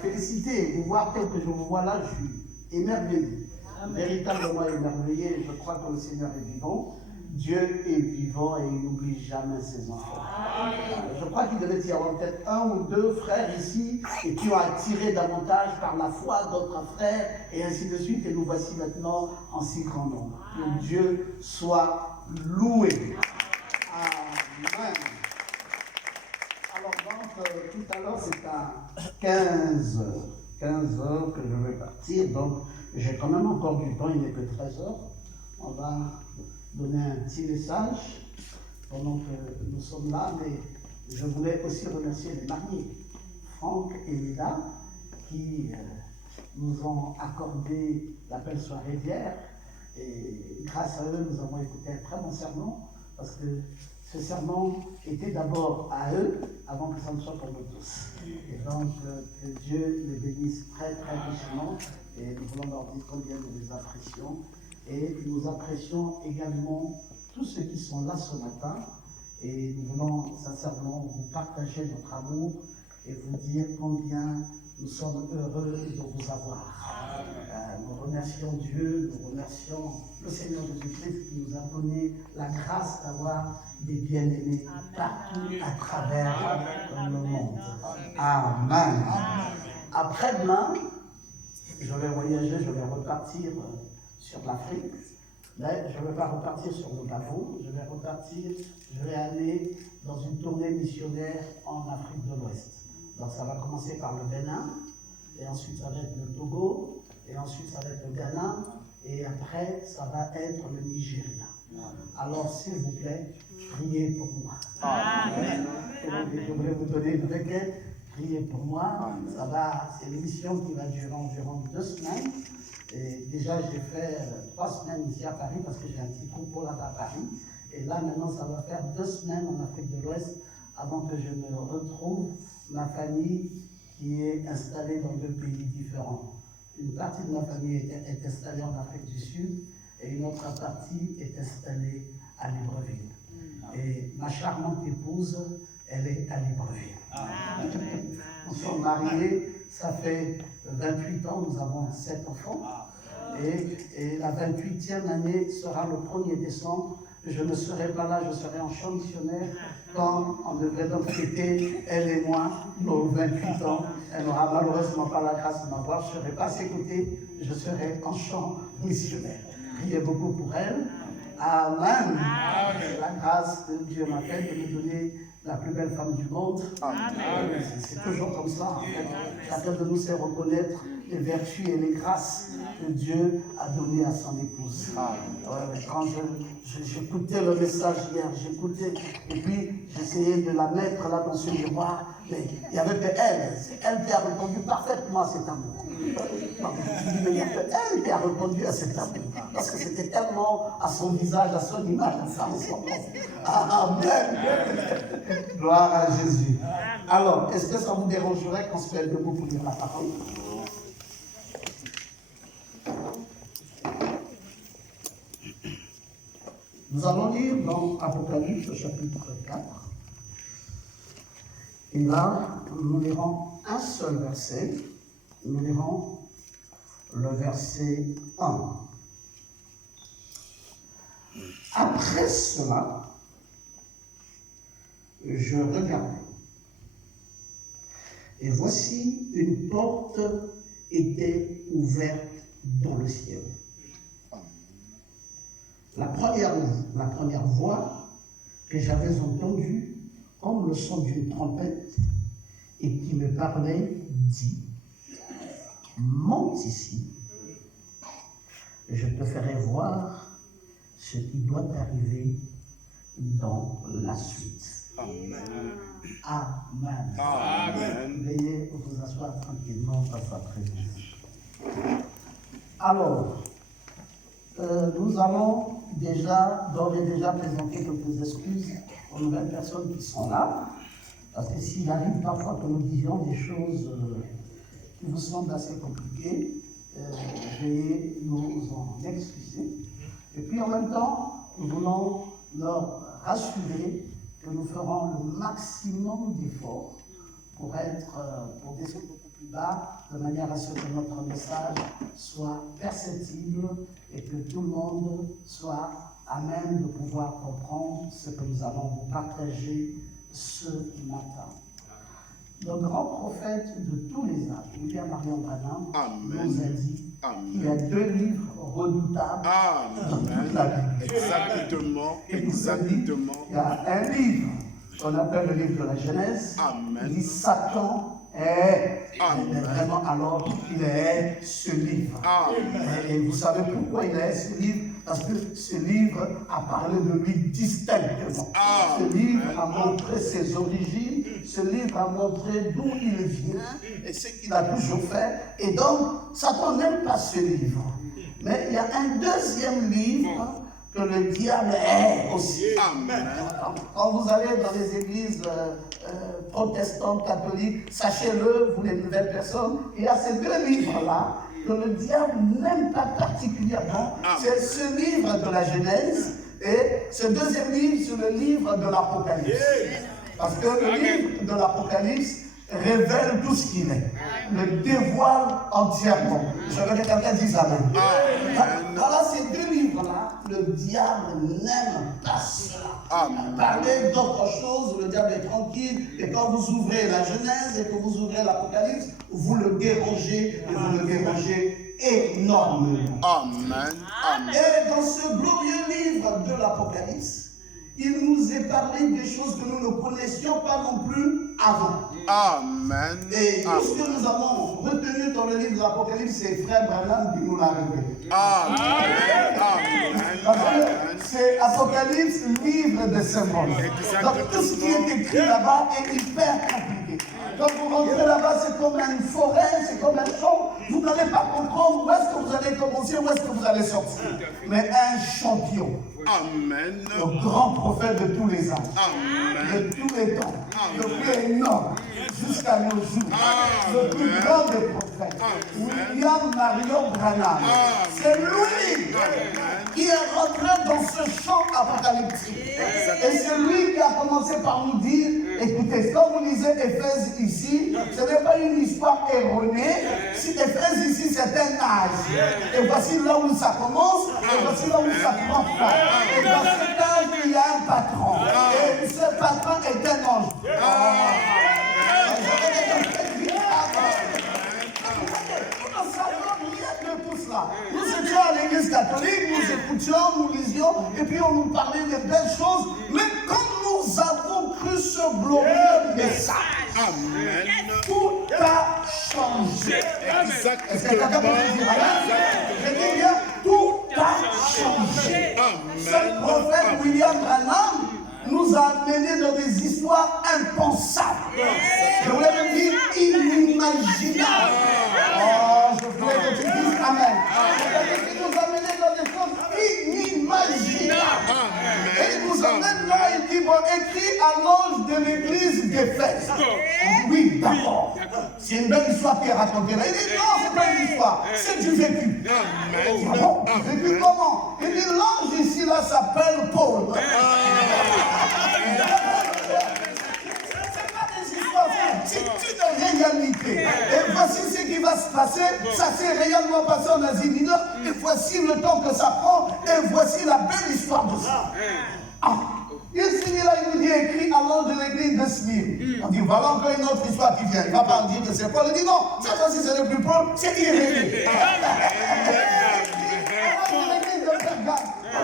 féliciter, vous voir tel que je vous vois là, je suis émerveillé. Véritablement émerveillé, je crois que le Seigneur est vivant. Dieu est vivant et il n'oublie jamais ses enfants. Je crois qu'il devait y avoir peut-être un ou deux frères ici et qui ont attiré davantage par la foi d'autres frères et ainsi de suite. Et nous voici maintenant en si grand nombre. Que Dieu soit loué. Amen. Alors donc, tout à l'heure, c'est à 15 heures que je vais partir. Donc, j'ai quand même encore du temps, il n'est que 13 heures. On va donner un petit message pendant que nous sommes là, mais je voulais aussi remercier les mariés, Franck et Lida, qui nous ont accordé la belle soirée d'hier. Et grâce à eux, nous avons écouté un très bon sermon, parce que ce sermon était d'abord à eux, avant que ça ne soit pour nous tous. Et donc, que Dieu les bénisse très, très richement, et nous voulons leur dire combien nous les apprécions. Et nous apprécions également tous ceux qui sont là ce matin. Et nous voulons sincèrement vous partager notre amour et vous dire combien nous sommes heureux de vous avoir. Nous remercions Dieu, nous remercions le Seigneur Jésus-Christ qui nous a donné la grâce d'avoir des bien-aimés partout à travers le monde. Amen. Après-demain, je vais voyager, je vais repartir sur l'Afrique, mais je ne vais pas repartir sur le Gabon, je vais aller dans une tournée missionnaire en Afrique de l'Ouest. Donc ça va commencer par le Bénin, et ensuite ça va être le Togo, et ensuite ça va être le Ghana, et après ça va être le Nigeria. Alors s'il vous plaît, priez pour moi. Amen. Je voulais vous donner une requête, priez pour moi. C'est une mission qui va durer environ 2 semaines. Et déjà, j'ai fait 3 semaines ici à Paris parce que j'ai un petit troupeau là-bas à Paris. Et là, maintenant, ça va faire 2 semaines en Afrique de l'Ouest avant que je ne retrouve ma famille qui est installée dans 2 pays différents. Une partie de ma famille est installée en Afrique du Sud et une autre partie est installée à Libreville. Et ma charmante épouse, elle est à Libreville. Nous sommes mariés, ça fait 28 ans, nous avons 7 enfants. Et la 28e année sera le 1er décembre. Je ne serai pas là, je serai en chant missionnaire quand on devrait donc fêter, elle et moi, nos 28 ans. Elle n'aura malheureusement pas la grâce de m'avoir, je ne serai pas à ses côtés, je serai en chant missionnaire. Priez beaucoup pour elle. Amen. C'est la grâce que Dieu m'a fait de me donner la plus belle femme du monde. C'est toujours comme ça, en fait. Chacun de nous sait reconnaître les vertus et les grâces que Dieu a données à son épouse. Quand j'écoutais le message hier, j'écoutais, et puis j'essayais de la mettre là dans ce miroir, mais il n'y avait que elle. C'est elle qui a répondu parfaitement à cet amour. Mais il n'y a que elle qui a répondu à cet amour. Parce que c'était tellement à son visage, à son image, à sa ressemblance. Amen. Gloire à Jésus. Alors, est-ce que ça vous dérangerait qu'on se mette debout pour lire la parole? Nous allons lire dans Apocalypse chapitre 4. Et là, nous lirons un seul verset. Nous lirons le verset 1. Après cela, je regardai. Et voici une porte était ouverte dans le ciel. La première voix que j'avais entendue, comme le son d'une trompette, et qui me parlait, dit: monte ici, je te ferai voir ce qui doit arriver dans la suite. Amen. Amen. Amen. Veuillez vous asseoir tranquillement face à présence. Alors, nous allons d'ores et déjà présenter quelques excuses aux nouvelles personnes qui sont là, parce que s'il arrive parfois que nous disions des choses qui vous semblent assez compliquées, veuillez nous en excuser. Et puis en même temps, nous voulons leur rassurer que nous ferons le maximum d'efforts pour descendre beaucoup plus bas, de manière à ce que notre message soit perceptible et que tout le monde soit à même de pouvoir comprendre ce que nous allons vous partager ce matin. Le grand prophète de tous les âges, William Marion Branham, nous a dit qu'il y a 2 livres redoutables dans toute la Bible. Exactement. Et nous a dit, il y a un livre qu'on appelle le livre de la Genèse. Il dit Satan est vraiment alors il est ce livre. Et vous savez pourquoi il est ce livre? Parce que ce livre a parlé de lui distinctement. Ce livre a montré ses origines, ce livre a montré d'où il vient et ce qu'il a toujours fait. Et donc, Satan n'aime pas ce livre. Mais il y a un deuxième livre que le diable est aussi. Quand vous allez dans les églises protestantes, catholiques, sachez-le, vous les nouvelles personnes, il y a ces 2 livres-là que le diable n'aime pas particulièrement. C'est ce livre de la Genèse et ce deuxième livre, c'est le livre de l'Apocalypse. Parce que le livre de l'Apocalypse révèle tout ce qu'il est, le dévoile entièrement. Je veux que quelqu'un dise Amen. Voilà ces 2 livres-là, le diable n'aime pas cela. Parler d'autre chose, le diable est tranquille, et quand vous ouvrez la Genèse et que vous ouvrez l'Apocalypse, vous le dérangez, et vous le dérangez énormément. Et dans ce glorieux livre de l'Apocalypse, il nous est parlé des choses que nous ne connaissions pas non plus avant. Et tout ce que nous avons retenu dans le livre de l'Apocalypse, c'est Frère Branham qui nous l'a révélé. Parce que c'est Apocalypse, livre de symboles. Donc tout ce qui est écrit là-bas est hyper compliqué. Quand vous rentrez là-bas, c'est comme une forêt, c'est comme un champ. Vous n'allez pas comprendre où est-ce que vous allez commencer, où est-ce que vous allez sortir. Mais un champion. Le grand prophète de tous les âges, de tous les temps, le plus énorme jusqu'à nos jours, le plus grand des prophètes, William Marion Branham. C'est lui qui est rentré dans ce champ apocalyptique. Et c'est lui qui a commencé par nous dire, écoutez, quand vous lisez Éphèse ici, ce n'est pas une histoire erronée. Si Éphèse ici, c'est un âge. Et voici là où ça commence, et voici là où ça prend fin. Et dans cet âge, il y a un patron. Et ce patron est un ange. Nous ne savons rien de tout cela. Nous étions à l'église catholique, nous écoutions, nous lisions, et puis on nous parlait de belles choses. Mais quand nous avons cru ce glorieux message, tout a changé. Est-ce que quelqu'un peut dire amen? Je dis bien, tout a changé. Ce prophète William Branham nous a amenés dans des histoires impensables. Je voulais même dire inimaginables. Oh, je voulais que tu dises amen. Il nous a amenés dans des choses inimaginables. Et il nous amène là, il dit, bon, écrit à l'ange de l'église d'Éphèse. Oui, d'accord. C'est une belle histoire qui est racontée là. Il dit, non, c'est pas une histoire, c'est du vécu. Bon, vécu comment? Il dit, l'ange ici là s'appelle Paul. C'est une réalité. Et voici ce qui va se passer. Ça s'est réellement passé en Asie mineure. Et voici le temps que ça prend. Et voici la belle histoire de ça. Il finit là, il nous dit écrit à l'ange de l'église de Smyrne. On dit voilà encore une autre histoire qui vient. Il ne va pas dire que c'est Paul. Il dit non, cette fois-ci ce n'est plus Paul, c'est Irénée.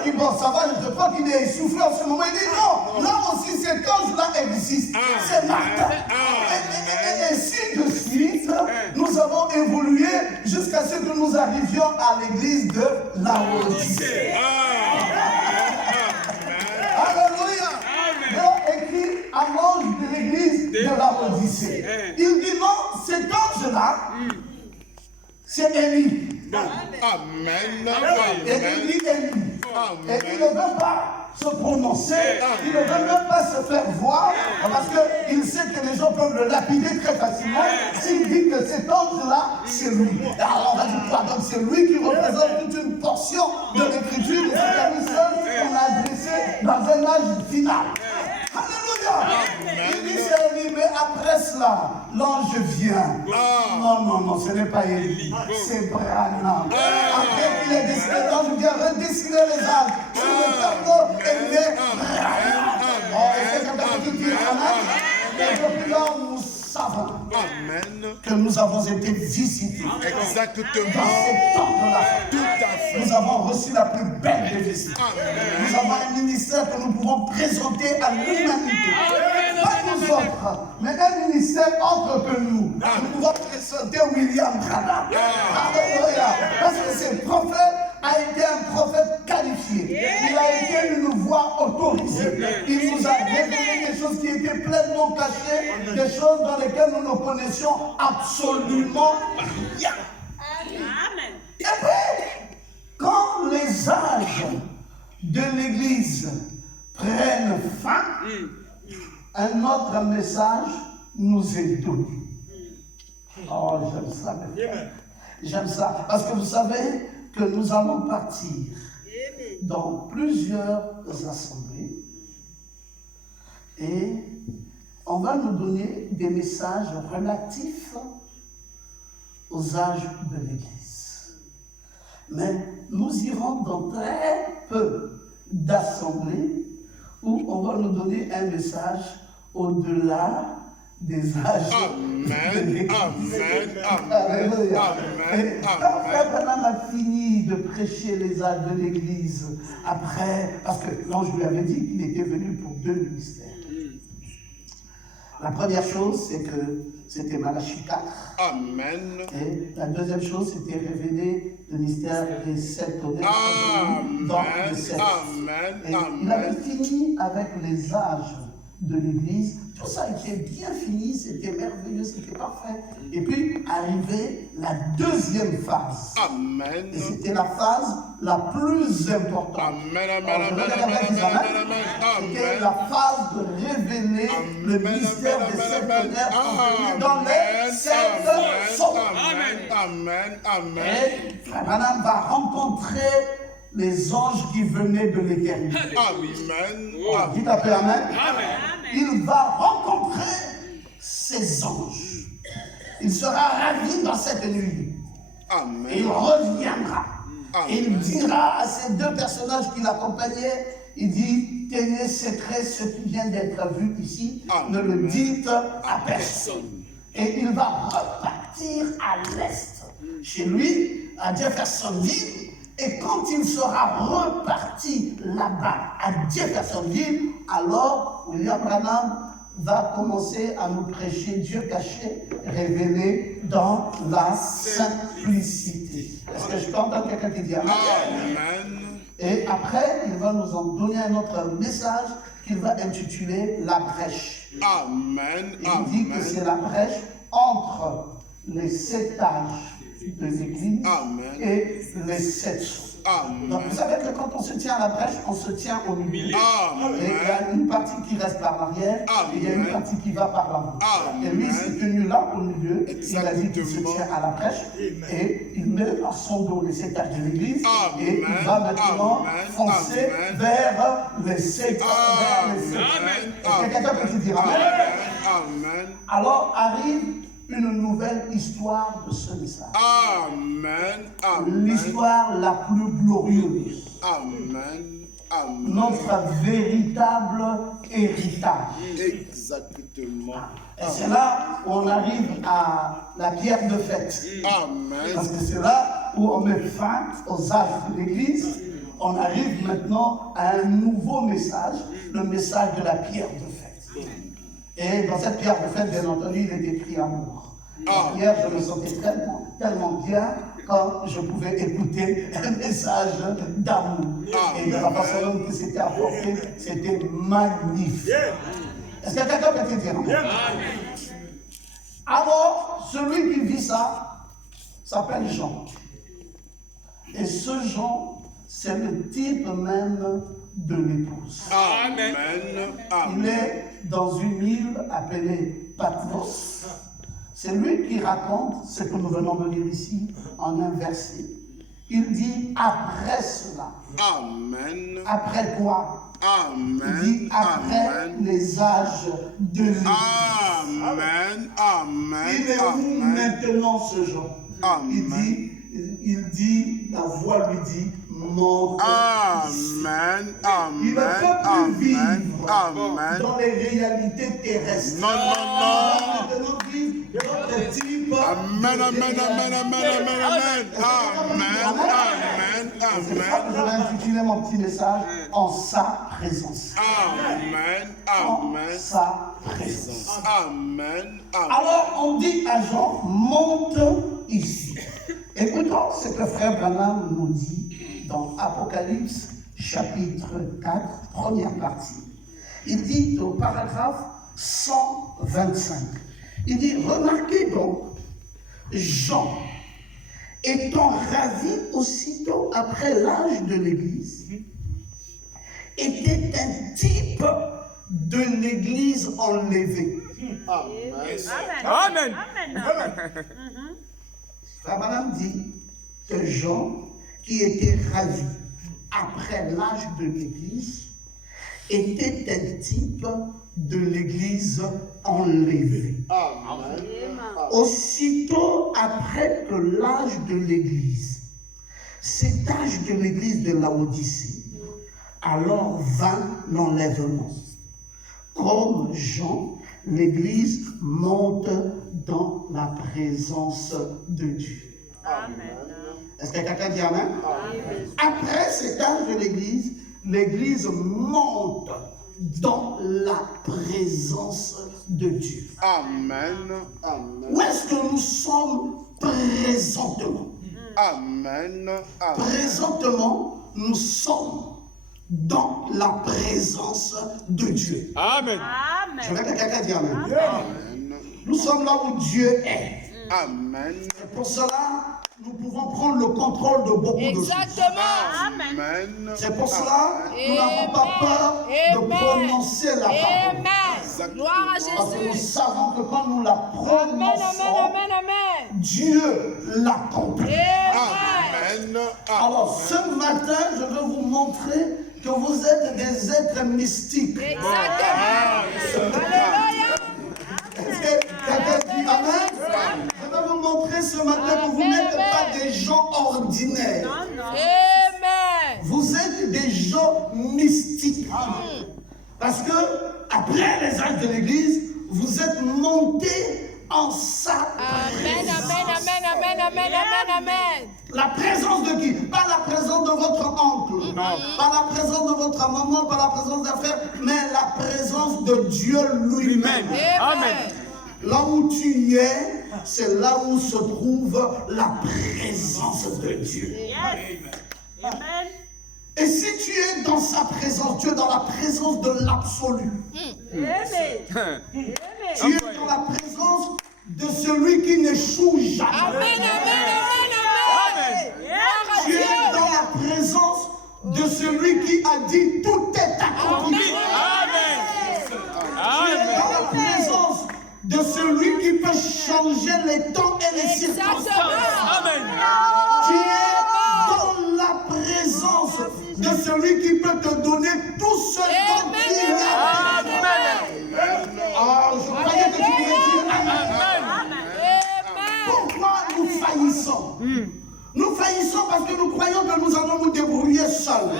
Il dit bon, ça va, je crois qu'il est essoufflé en ce moment. Il dit non, là aussi cet ange-là existe. C'est Martha. Et ainsi de suite, nous avons évolué jusqu'à ce que nous arrivions à l'église de Laodicée. Alléluia. Il écrit à l'ange de l'église de Laodicée. Il dit non, cet ange-là, c'est Élie. Amen. Et il dit Élie. Et il ne veut pas se prononcer, il ne veut même pas se faire voir, parce qu'il sait que les gens peuvent le lapider très facilement s'il dit que cet ange-là, c'est lui. Alors on va dire quoi? Donc c'est lui qui représente toute une portion de l'écriture, et c'est à lui seul qu'on a adressé dans un âge final. Alléluia. Il dit c'est lui, mais après cela, l'ange vient. Non, ce n'est pas Élie, c'est Branham. Après qu'il ait dessiné, l'ange vient redessiner les âges sur le tableau et il est Branham. Est-ce que quelqu'un peut dire Amen? Et depuis là, nous savons que nous avons été visités Exactement. dans ces temps-là. Tout à fait. Nous avons reçu la plus belle des visites. Nous avons un ministère que nous pouvons présenter à l'humanité. Pas nous autres, mais un ministère autre que nous. Nous pouvons présenter William Branham. Alléluia. Parce que ce prophète a été un prophète qualifié. Il a été une voix autorisée. Il nous a révélé des choses qui étaient pleinement cachées, des choses dans lesquelles nous ne connaissions absolument rien. Et puis, quand les âges de l'Église prennent fin, un autre message nous est donné. Oh, j'aime ça, mes frères. J'aime ça. Parce que vous savez que nous allons partir dans plusieurs assemblées et on va nous donner des messages relatifs aux âges de l'Église. Mais nous irons dans très peu d'assemblées où on va nous donner un message au-delà des âges de l'Église. Quand Frère Branham a fini de prêcher les âges de l'Église, après, parce que l'ange lui avait dit qu'il était venu pour 2 ministères. La première chose, c'est que c'était Malachie 4. Amen. Et la deuxième chose, c'était révéler le mystère des 7 tonnerres dans le 7. Et il avait fini avec les âges de l'Église. Tout ça était bien fini, c'était merveilleux, c'était parfait. Et puis arrivait la deuxième phase. Amen. Et c'était la phase la plus importante. C'était la phase de révéler le mystère des 7 tonnerres contenus dans les 7 sceaux. Amen. Et Branham va rencontrer les anges qui venaient de l'éternité. Amen. Dites un peu Amen. Il va rencontrer ces anges. Il sera ravi dans cette nuit. Amen. Et il reviendra. Et il dira à ces 2 personnages qui l'accompagnaient, il dit, tenez secret ce qui vient d'être vu ici, ne le dites à personne. Et il va repartir à l'est, chez lui, à Jeffersonville. Et quand il sera reparti là-bas, à Jeffersonville, alors William Branham va commencer à nous prêcher Dieu caché, révélé dans la simplicité. Est-ce que je peux entendre quelqu'un qui dit Amen? Et après, il va nous en donner un autre message qu'il va intituler la brèche. Amen. Il dit que c'est la brèche entre les 7 âges de l'Église et les 7 sceaux. Donc vous savez que quand on se tient à la brèche, on se tient au milieu. Et il y a une partie qui reste par l'arrière, et il y a une partie qui va par l'avant. Et lui, il s'est tenu là au milieu, il a dit qu'il se tient à la brèche, et il met à son dos les 7 âges de l'Église, et il va maintenant foncer vers les 7 âges. Est-ce que quelqu'un peut te dire Amen? Alors arrive une nouvelle histoire de ce message. L'histoire la plus glorieuse. Notre véritable héritage. Exactement. Et c'est là où on arrive à la pierre de fête. Parce que c'est là où on met fin aux âges de l'Église. On arrive maintenant à un nouveau message, le message de la pierre de fête. Et dans cette pierre de fête, bien entendu, il est écrit amour. Hier, je me sentais tellement bien quand je pouvais écouter un message d'amour. Et de la façon dont c'était apporté, c'était magnifique. Est-ce que quelqu'un peut te dire non? Alors, celui qui vit ça s'appelle Jean. Et ce Jean, c'est le type même de l'épouse. Il est dans une île appelée Patmos. C'est lui qui raconte ce que nous venons de lire ici en un verset. Il dit après cela. Amen. Après quoi? Amen. Il dit après Amen. les âges de l'Église. Amen. Amen. Il est où Amen. maintenant ce Jean? Amen. Il dit, la voix lui dit, monte. Amen. Il ne peut Amen. plus Amen. vivre Amen. dans les réalités terrestres. Non, non, Il non. va maintenant vivre d'autres types Amen. de Amen. Amen. réalités. Amen. Amen. Amen. Amen. C'est pour ça que je Amen. vais intituler mon petit message en sa présence. Amen. En Amen. sa présence. Amen. Amen. Alors on dit à Jean, monte ici. Écoutons ce que frère Branham nous dit dans Apocalypse chapitre 4, première partie. Il dit au paragraphe 125, il dit, remarquez donc, Jean, étant ravi aussitôt après l'âge de l'Église, était un type de l'Église enlevée. Amen. Frère Branham dit que Jean, qui était ravi après l'âge de l'Église, était un type de l'Église enlevée. Amen. Aussitôt après que l'âge de l'Église, cet âge de l'Église de Laodicée, alors vint l'enlèvement. Comme Jean, l'Église monte dans la présence de Dieu. Amen. Est-ce que quelqu'un dit Amen? Après cet âge de l'Église, l'Église monte dans la présence de Dieu. Amen. Amen. Où est-ce que nous sommes présentement? Amen. Amen. Présentement, nous sommes dans la présence de Dieu. Amen. Je veux que quelqu'un dise Amen. Amen. Nous sommes là où Dieu est. Amen. Et pour cela, nous pouvons prendre le contrôle de beaucoup de choses. Amen. C'est pour cela que nous n'avons pas peur de prononcer la parole. Amen. Gloire à Parce que nous Jésus. savons que quand nous la Amen, prononçons, amen, amen, Dieu l'accomplit. amen. Amen. Alors ce matin, je veux vous montrer que vous êtes des êtres mystiques. Exactement. Alléluia. Est-ce que quelqu'un dit Amen? Je vais vous montrer ce matin que vous n'êtes pas des gens ordinaires. Amen. Vous êtes des gens mystiques. Parce que, après les âges de l'Église, vous êtes montés en sa Amen, présence. amen, amen, amen, amen, amen, amen. La présence de qui? Pas la présence de votre oncle, pas la présence de votre maman, pas la présence d'affaires, mais la présence de Dieu lui-même. Amen. Là où tu es, c'est là où se trouve la présence de Dieu. Amen. Et si tu es dans sa présence, tu es dans la présence de l'absolu. Amen. Tu es dans la présence de celui qui n'échoue jamais. Amen, amen, amen, amen. Gloire à Tu es Dieu. dans la présence de celui qui a dit tout est accompli. Tu es dans la présence de celui qui peut changer les temps et les circonstances. Tu es dans la présence de celui qui peut te donner tout ce dont il a besoin. Ah, je croyais que tu pouvais dire Amen. Pourquoi nous faillissons? Nous faillissons parce que nous croyons que nous allons nous débrouiller seuls.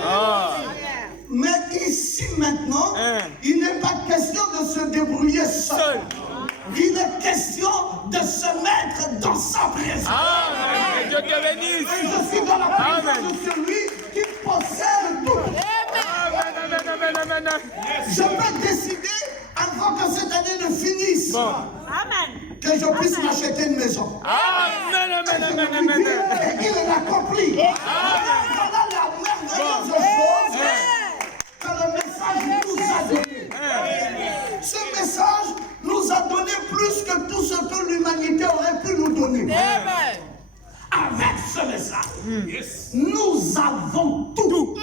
Mais ici maintenant, il n'est pas question de se débrouiller seul. Il est question de se mettre dans sa présence. Dieu te bénisse. Et je suis dans la présence de celui qui possède tout. Je peux décider, avant que cette année ne finisse, Amen. que je puisse m'acheter une maison. Amen, amen, amen, amen. Et il l'accomplit. Voilà la merveilleuse chose que le message nous a donné. Ce message nous a donné plus que tout ce que l'humanité aurait pu nous donner. Amen. Avec ce message, nous avons tout.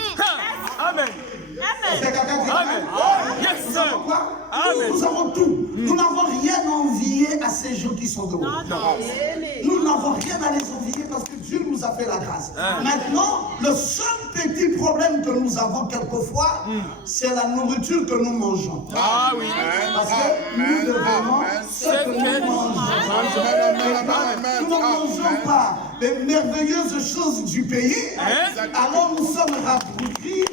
Amen. C'est quelqu'un qui dit Amen. Yes, sir. Pourquoi? Amen. Nous avons tout. Nous n'avons rien à envier à ces gens qui sont dehors. Non. Nous n'avons rien à les envier parce que Dieu nous ça fait la grâce. Maintenant, le seul petit problème que nous avons quelquefois, c'est la nourriture que nous mangeons. Ah oui. Parce que nous devons ce que nous mangeons. Nous ne mangeons pas les merveilleuses choses du pays, alors nous sommes rabougris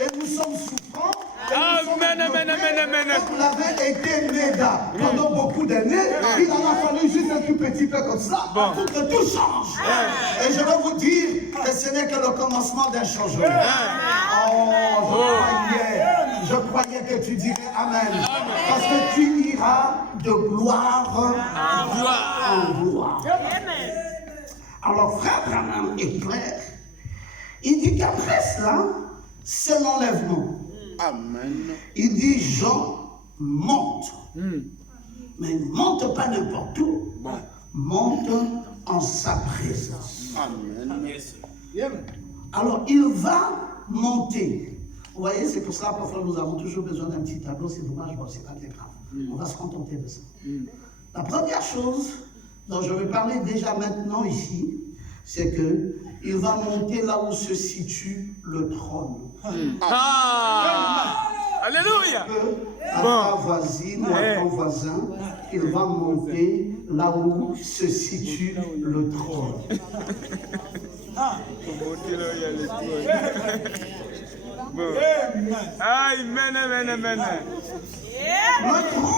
et nous sommes souffrants. Amen, amen, amen, amen. Vous l'avez été méga pendant beaucoup d'années, il en a fallu juste un tout petit peu comme ça pour que tout change. Et je vais vous dire que ce n'est que le commencement d'un changement. Je croyais que tu dirais Amen. Parce que tu iras de gloire en gloire. Alors, frère Branham est clair. Il dit qu'après cela, c'est l'enlèvement. Amen. Il dit Jean monte. Mais ne monte pas n'importe où. Monte en sa présence. Amen. Alors, il va monter. Vous voyez, c'est pour ça, parfois, nous avons toujours besoin d'un petit tableau. C'est dommage, bon, c'est pas très grave. On va se contenter de ça. La première chose dont je vais parler déjà maintenant ici, c'est que il va monter là où se situe le trône. Alléluia. À ta voisine ou à ton voisin, il va monter là où se situe le trône. Amen, amen, amen. Le trône.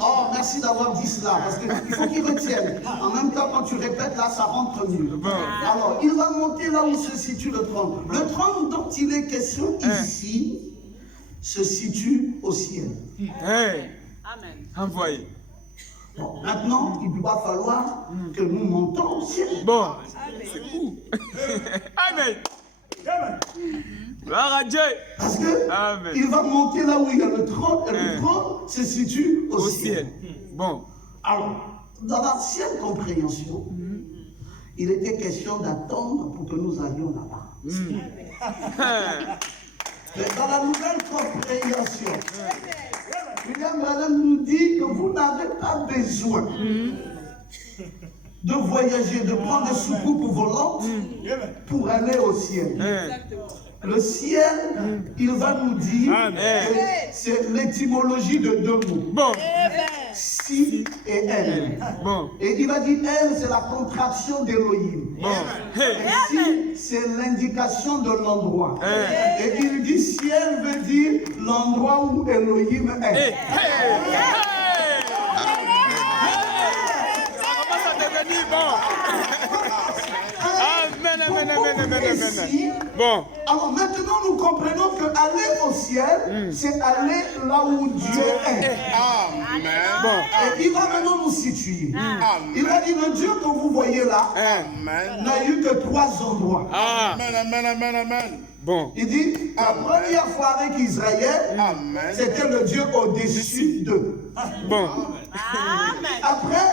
Oh, merci d'avoir dit cela, parce qu'il faut qu'ils retiennent. En même temps, quand tu répètes là, ça rentre mieux. Alors, il va monter là où se situe le trône. Le trône dont il est question ici se situe au ciel. Amen. Envoyé. Bon, maintenant, il va falloir que nous montons au ciel. Bon, c'est où? Amen. Gloire à Dieu. Parce que il va monter là où il y a le trône, et le trône se situe au ciel. Bon. Alors, dans l'ancienne compréhension, il était question d'attendre pour que nous allions là-bas. Mais dans la nouvelle compréhension, William Branham nous dit que vous n'avez pas besoin de voyager, de prendre des soucoupes volantes pour aller au ciel. Le ciel, il va nous dire, c'est l'étymologie de deux mots. Bon. Si et elle. Bon. Et il va dire elle, c'est la contraction d'Elohim. Bon. Et si, c'est l'indication de l'endroit. Et il dit ciel veut dire l'endroit où Elohim est. Ça commence à devenir bon. Amen, amen, amen, amen, amen. Bon. Alors maintenant, nous comprenons que aller au ciel, c'est aller là où Dieu est. Amen. Bon. Et il va maintenant nous situer. Il a dit, le Dieu que vous voyez là Amen. n'a eu que 3 endroits. Amen, amen, amen, amen. Bon. Il dit, la première fois avec Israël, Amen. c'était le Dieu au-dessus d'eux. Bon. Après,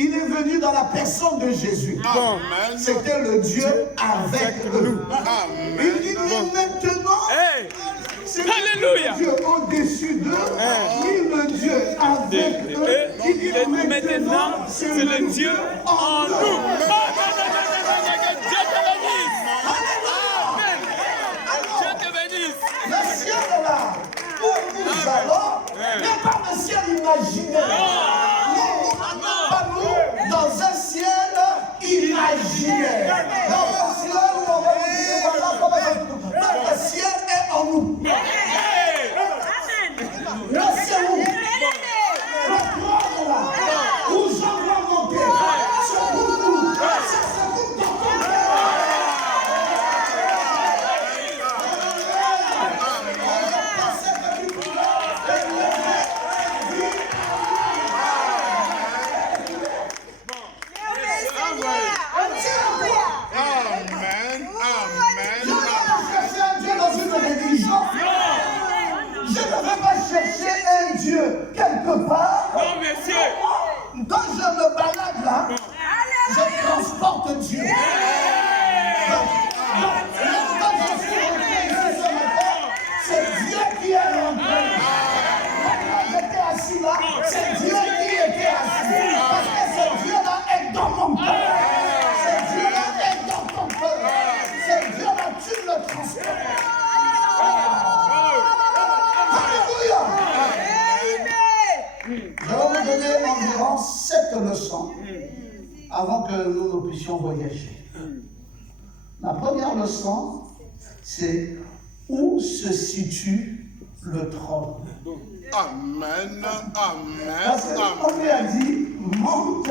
il est venu dans la personne de Jésus. Amen. C'était le Dieu avec eux. Amen. Il dit, mais maintenant, c'est Alléluia. le Dieu au-dessus d'eux, ni le Dieu avec eux. Il dit, maintenant, c'est le Dieu en nous. Dieu te bénisse. Le ciel est là. Où nous allons, n'est pas le ciel imaginaire. Nous pas nous dans un ciel imaginaire. Dans un ciel où on va dire, voilà comment ça se trouve. Non, le ciel est en nous. Le ciel où le trône est là. Où Jean va monter. C'est pour nous. C'est pour ton cœur. Amen. Amen. Je ne vais pas chercher un Dieu dans une religion. Je ne vais pas chercher un Dieu quelque part. Non, monsieur. Quand je me balade là, je transporte Dieu. Quand je suis rentré ici ce matin, c'est Dieu qui est rentré. Quand j'étais assis là, c'est Dieu qui était assis. Parce que ce Dieu-là est dans mon cœur. C'est Dieu que nous puissions voyager. La première leçon, c'est où se situe le trône. Amen. Parce qu'on lui a dit, monte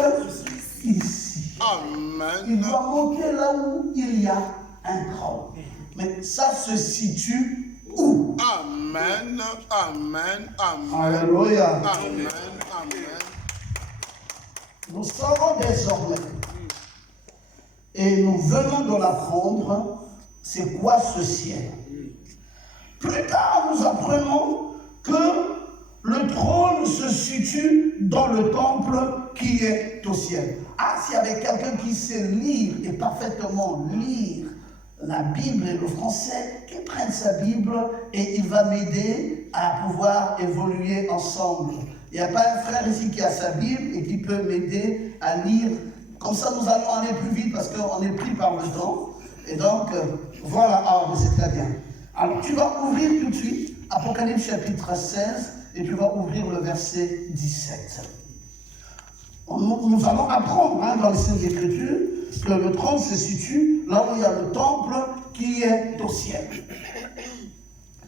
ici. Amen. Il doit monter là où il y a un trône. Mais ça se situe où? Amen. Amen. Amen. Alléluia. Amen. Amen. Nous savons désormais, et nous venons de l'apprendre, c'est quoi ce ciel. Plus tard, nous apprenons que le trône se situe dans le temple qui est au ciel. Ah, s'il y avait quelqu'un qui sait lire et parfaitement lire la Bible et le français, qu'il prenne sa Bible et il va m'aider à pouvoir évoluer ensemble. Il n'y a pas un frère ici qui a sa Bible et qui peut m'aider à lire. Comme ça, nous allons aller plus vite parce qu'on est pris par le temps. Et donc, voilà, c'est très bien. Alors, tu vas ouvrir tout de suite Apocalypse chapitre 16 et tu vas ouvrir le verset 17. Nous allons apprendre dans les Saintes Écritures que le trône se situe là où il y a le temple qui est au ciel.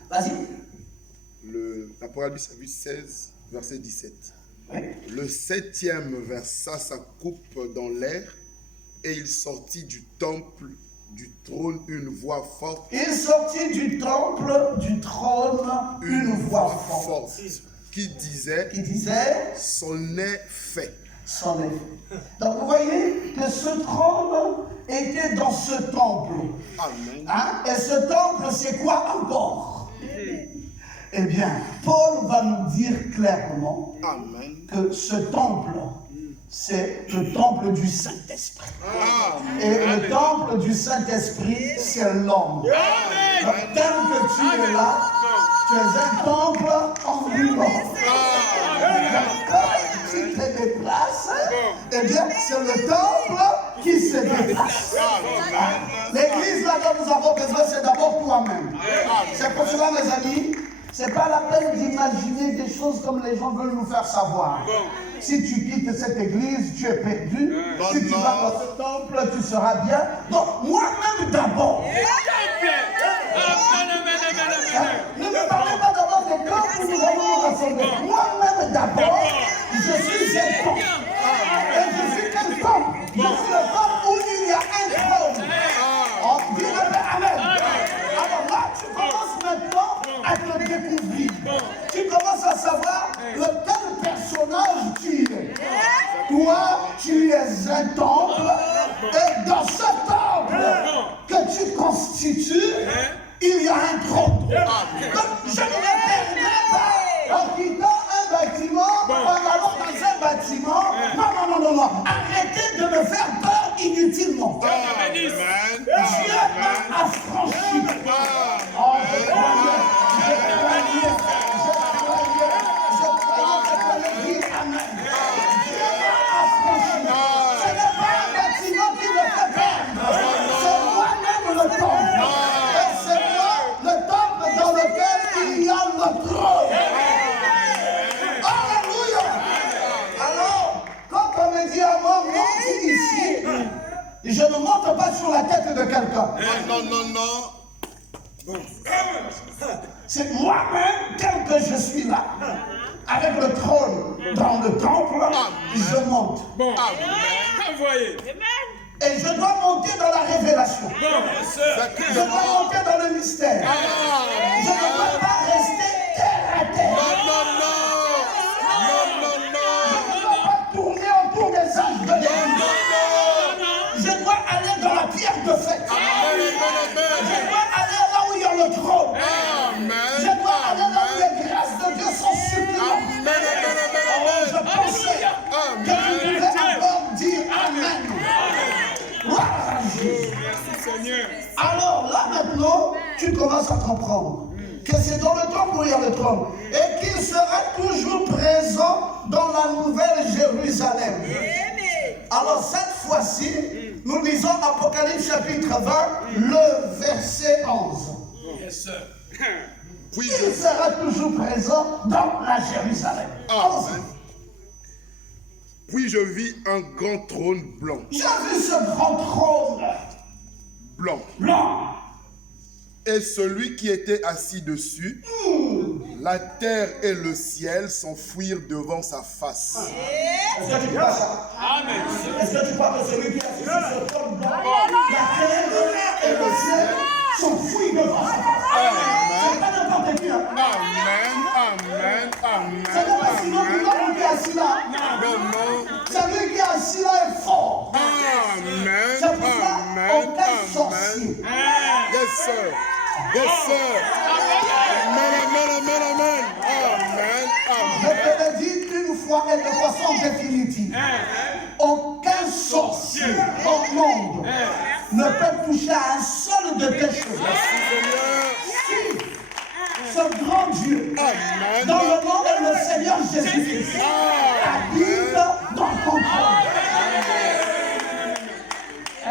Vas-y. L'Apocalypse chapitre 16, verset 17. Oui. Le 7e versa sa coupe dans l'air et il sortit du temple, du trône, une voix forte. Il sortit du temple, du trône, une voix forte. Qui disait, son est fait. Son est fait. Donc vous voyez que ce trône était dans ce temple. Amen. Hein? Et ce temple, c'est quoi encore? Eh bien, Paul va nous dire clairement Amen. que ce temple, c'est le temple du Saint-Esprit. Et le temple du Saint-Esprit, c'est l'homme. Donc, tel que tu es là, tu es un temple en vivant. Quand tu te déplaces, eh bien, c'est le temple qui se déplace. L'église là dont nous avons besoin, c'est d'abord toi-même. C'est pour cela, mes amis, c'est pas la peine d'imaginer des choses comme les gens veulent nous faire savoir. Si tu quittes cette église, tu es perdu. Si tu vas dans ce temple, tu seras bien. Donc, moi-même d'abord. Ne me parlez pas d'abord des camps où nous allons nous rassembler. Moi-même d'abord, je suis un temple. Et je suis quel temple? Je suis le temple où il y a un trône. On dit Amen. Alors là, tu commences maintenant à te découvrir. Tu commences à savoir quel personnage tu es. Toi, tu es un temple. Et dans ce temple que tu constitues, il y a un trône. Donc, je ne me perdrai pas en quittant un bâtiment, en allant dans un bâtiment. Non. Arrêtez de me faire peur inutilement. Dieu m'a affranchi. Je croyais que tu allais dire Amen. Dieu m'a affranchi. Ce n'est pas un bâtiment qui me fait perdre. C'est moi-même le temple. Et c'est moi le temple dans lequel il y a le trône. Alléluia. Alors, quand on me dit à moi, monte ici, je ne monte pas sur la tête de quelqu'un. Non. C'est moi-même, tel que je suis là, avec le trône dans le temple, je monte. Et je dois monter dans la révélation. Je dois monter dans le mystère. Je ne dois pas rester terre à terre. Je ne dois pas tourner autour des âges de l'église. Je dois aller dans la pierre de fête. Je dois aller là où il y a le trône. Je dois aller là où les grâces de Dieu sont suppliantes. Alors je pensais que je pouvais encore dire Amen. Alors là maintenant, tu commences à comprendre que c'est dans le temple où il y a le trône et qu'il sera toujours présent dans la nouvelle Jérusalem. Alors cette fois-ci, nous lisons Apocalypse chapitre 20, le verset 11. Puis Il sera toujours présent dans la Jérusalem. Puis je vis un grand trône blanc. J'ai vu ce grand trône Blanc. blanc. Et celui qui était assis dessus, la terre et le ciel s'enfuirent devant sa face. Est-ce que tu crois ça? Amen. Est-ce que tu crois que celui qui est assis sur ce trône blanc, la terre et le ciel s'enfuient devant sa face? C'est pas n'importe qui. Hein? Amen. Amen. Amen. C'est pas sinon que l'homme qui est assis là. Celui qui est assis là est fort. Amen. C'est pour ça Amen. aucun sorcier. Yes, sir. Yes, sir. Amen. Amen. Amen. Amen. Amen. Je te le dis une fois et de façon définitive. Aucun sorcier au monde ne peut toucher à un seul de tes cheveux. Si ce grand Dieu, Amen. dans le nom de le Seigneur Jésus-Christ, habite dans ton corps.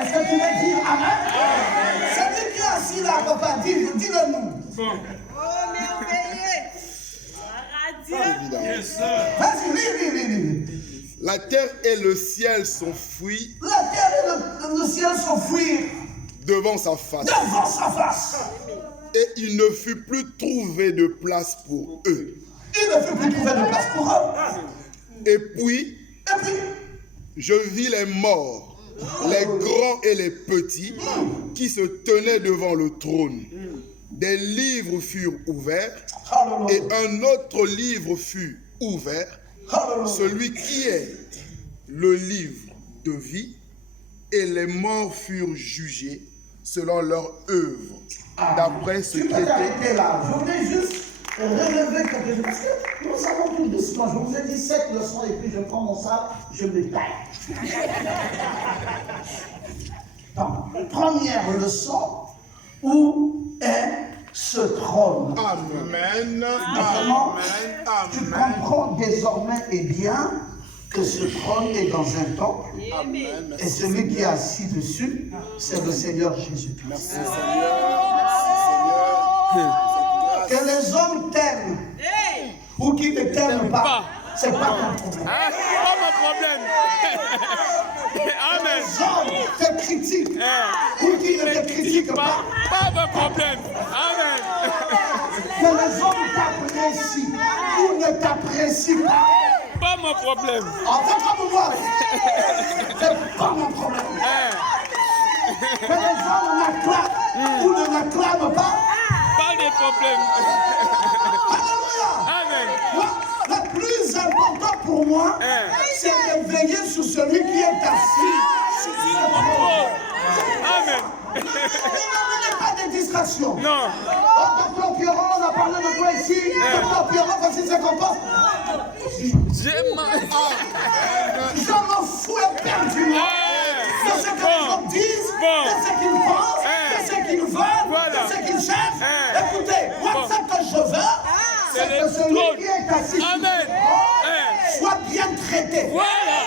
Est-ce que tu veux dire Amen? Celui qui est assis là, papa, dis-le nous. Vas-y, lis. La terre et le ciel s'enfuient La terre et le ciel s'enfuirent devant sa face. devant sa face. Et il ne fut plus trouvé de place pour eux. Il ne fut plus trouvé de place pour eux. Et puis, Et puis, je vis les morts, les grands et les petits, qui se tenaient devant le trône. Des livres furent ouverts, et un autre livre fut ouvert, celui qui est le livre de vie, et les morts furent jugés selon leur œuvre, d'après ce tu qui peux était... t'arrêter là. Je voudrais juste relever quelque chose. Parce que nous savons tout doucement. Je vous ai dit 7 leçons et puis je prends mon sac, je me taille. Donc, première leçon, où est ce trône? Amen. Maintenant, Amen. tu Amen. comprends désormais et bien que ce trône est dans un temple Amen. et celui qui est assis dessus, c'est le Seigneur Jésus. Merci Seigneur. Merci Seigneur. Que les hommes t'aiment ou qu'ils ne t'aiment pas, c'est pas ton problème. Ah, pas mon problème. Amen. Les hommes te critiquent ou qu'ils ne te critiquent pas, Pas mon problème. Amen. que les hommes t'apprécient ou ne t'apprécient pas. Pas mon problème. En fait, comme moi, c'est pas mon problème. Que les hommes m'acclament ou ne m'acclament pas. Pas de problème. Alléluia. Amen. Moi, le plus important pour moi, c'est de veiller sur celui qui est assis. Sur ce trône. Amen. Il n'y a pas de distraction. Non. Oh, Dr. Pierrot, on a parlé de toi ici. Dr. Pierrot, voici ce qu'on pense. J'aime. Je m'en fous éperdument de ce que les gens disent, de ce qu'ils pensent, de ce qu'ils veulent, Voilà. de ce qu'ils cherchent. Écoutez, moi, ce que je veux, c'est que le celui trône. qui est assis sur Amen. le trône soit bien traité. Voilà.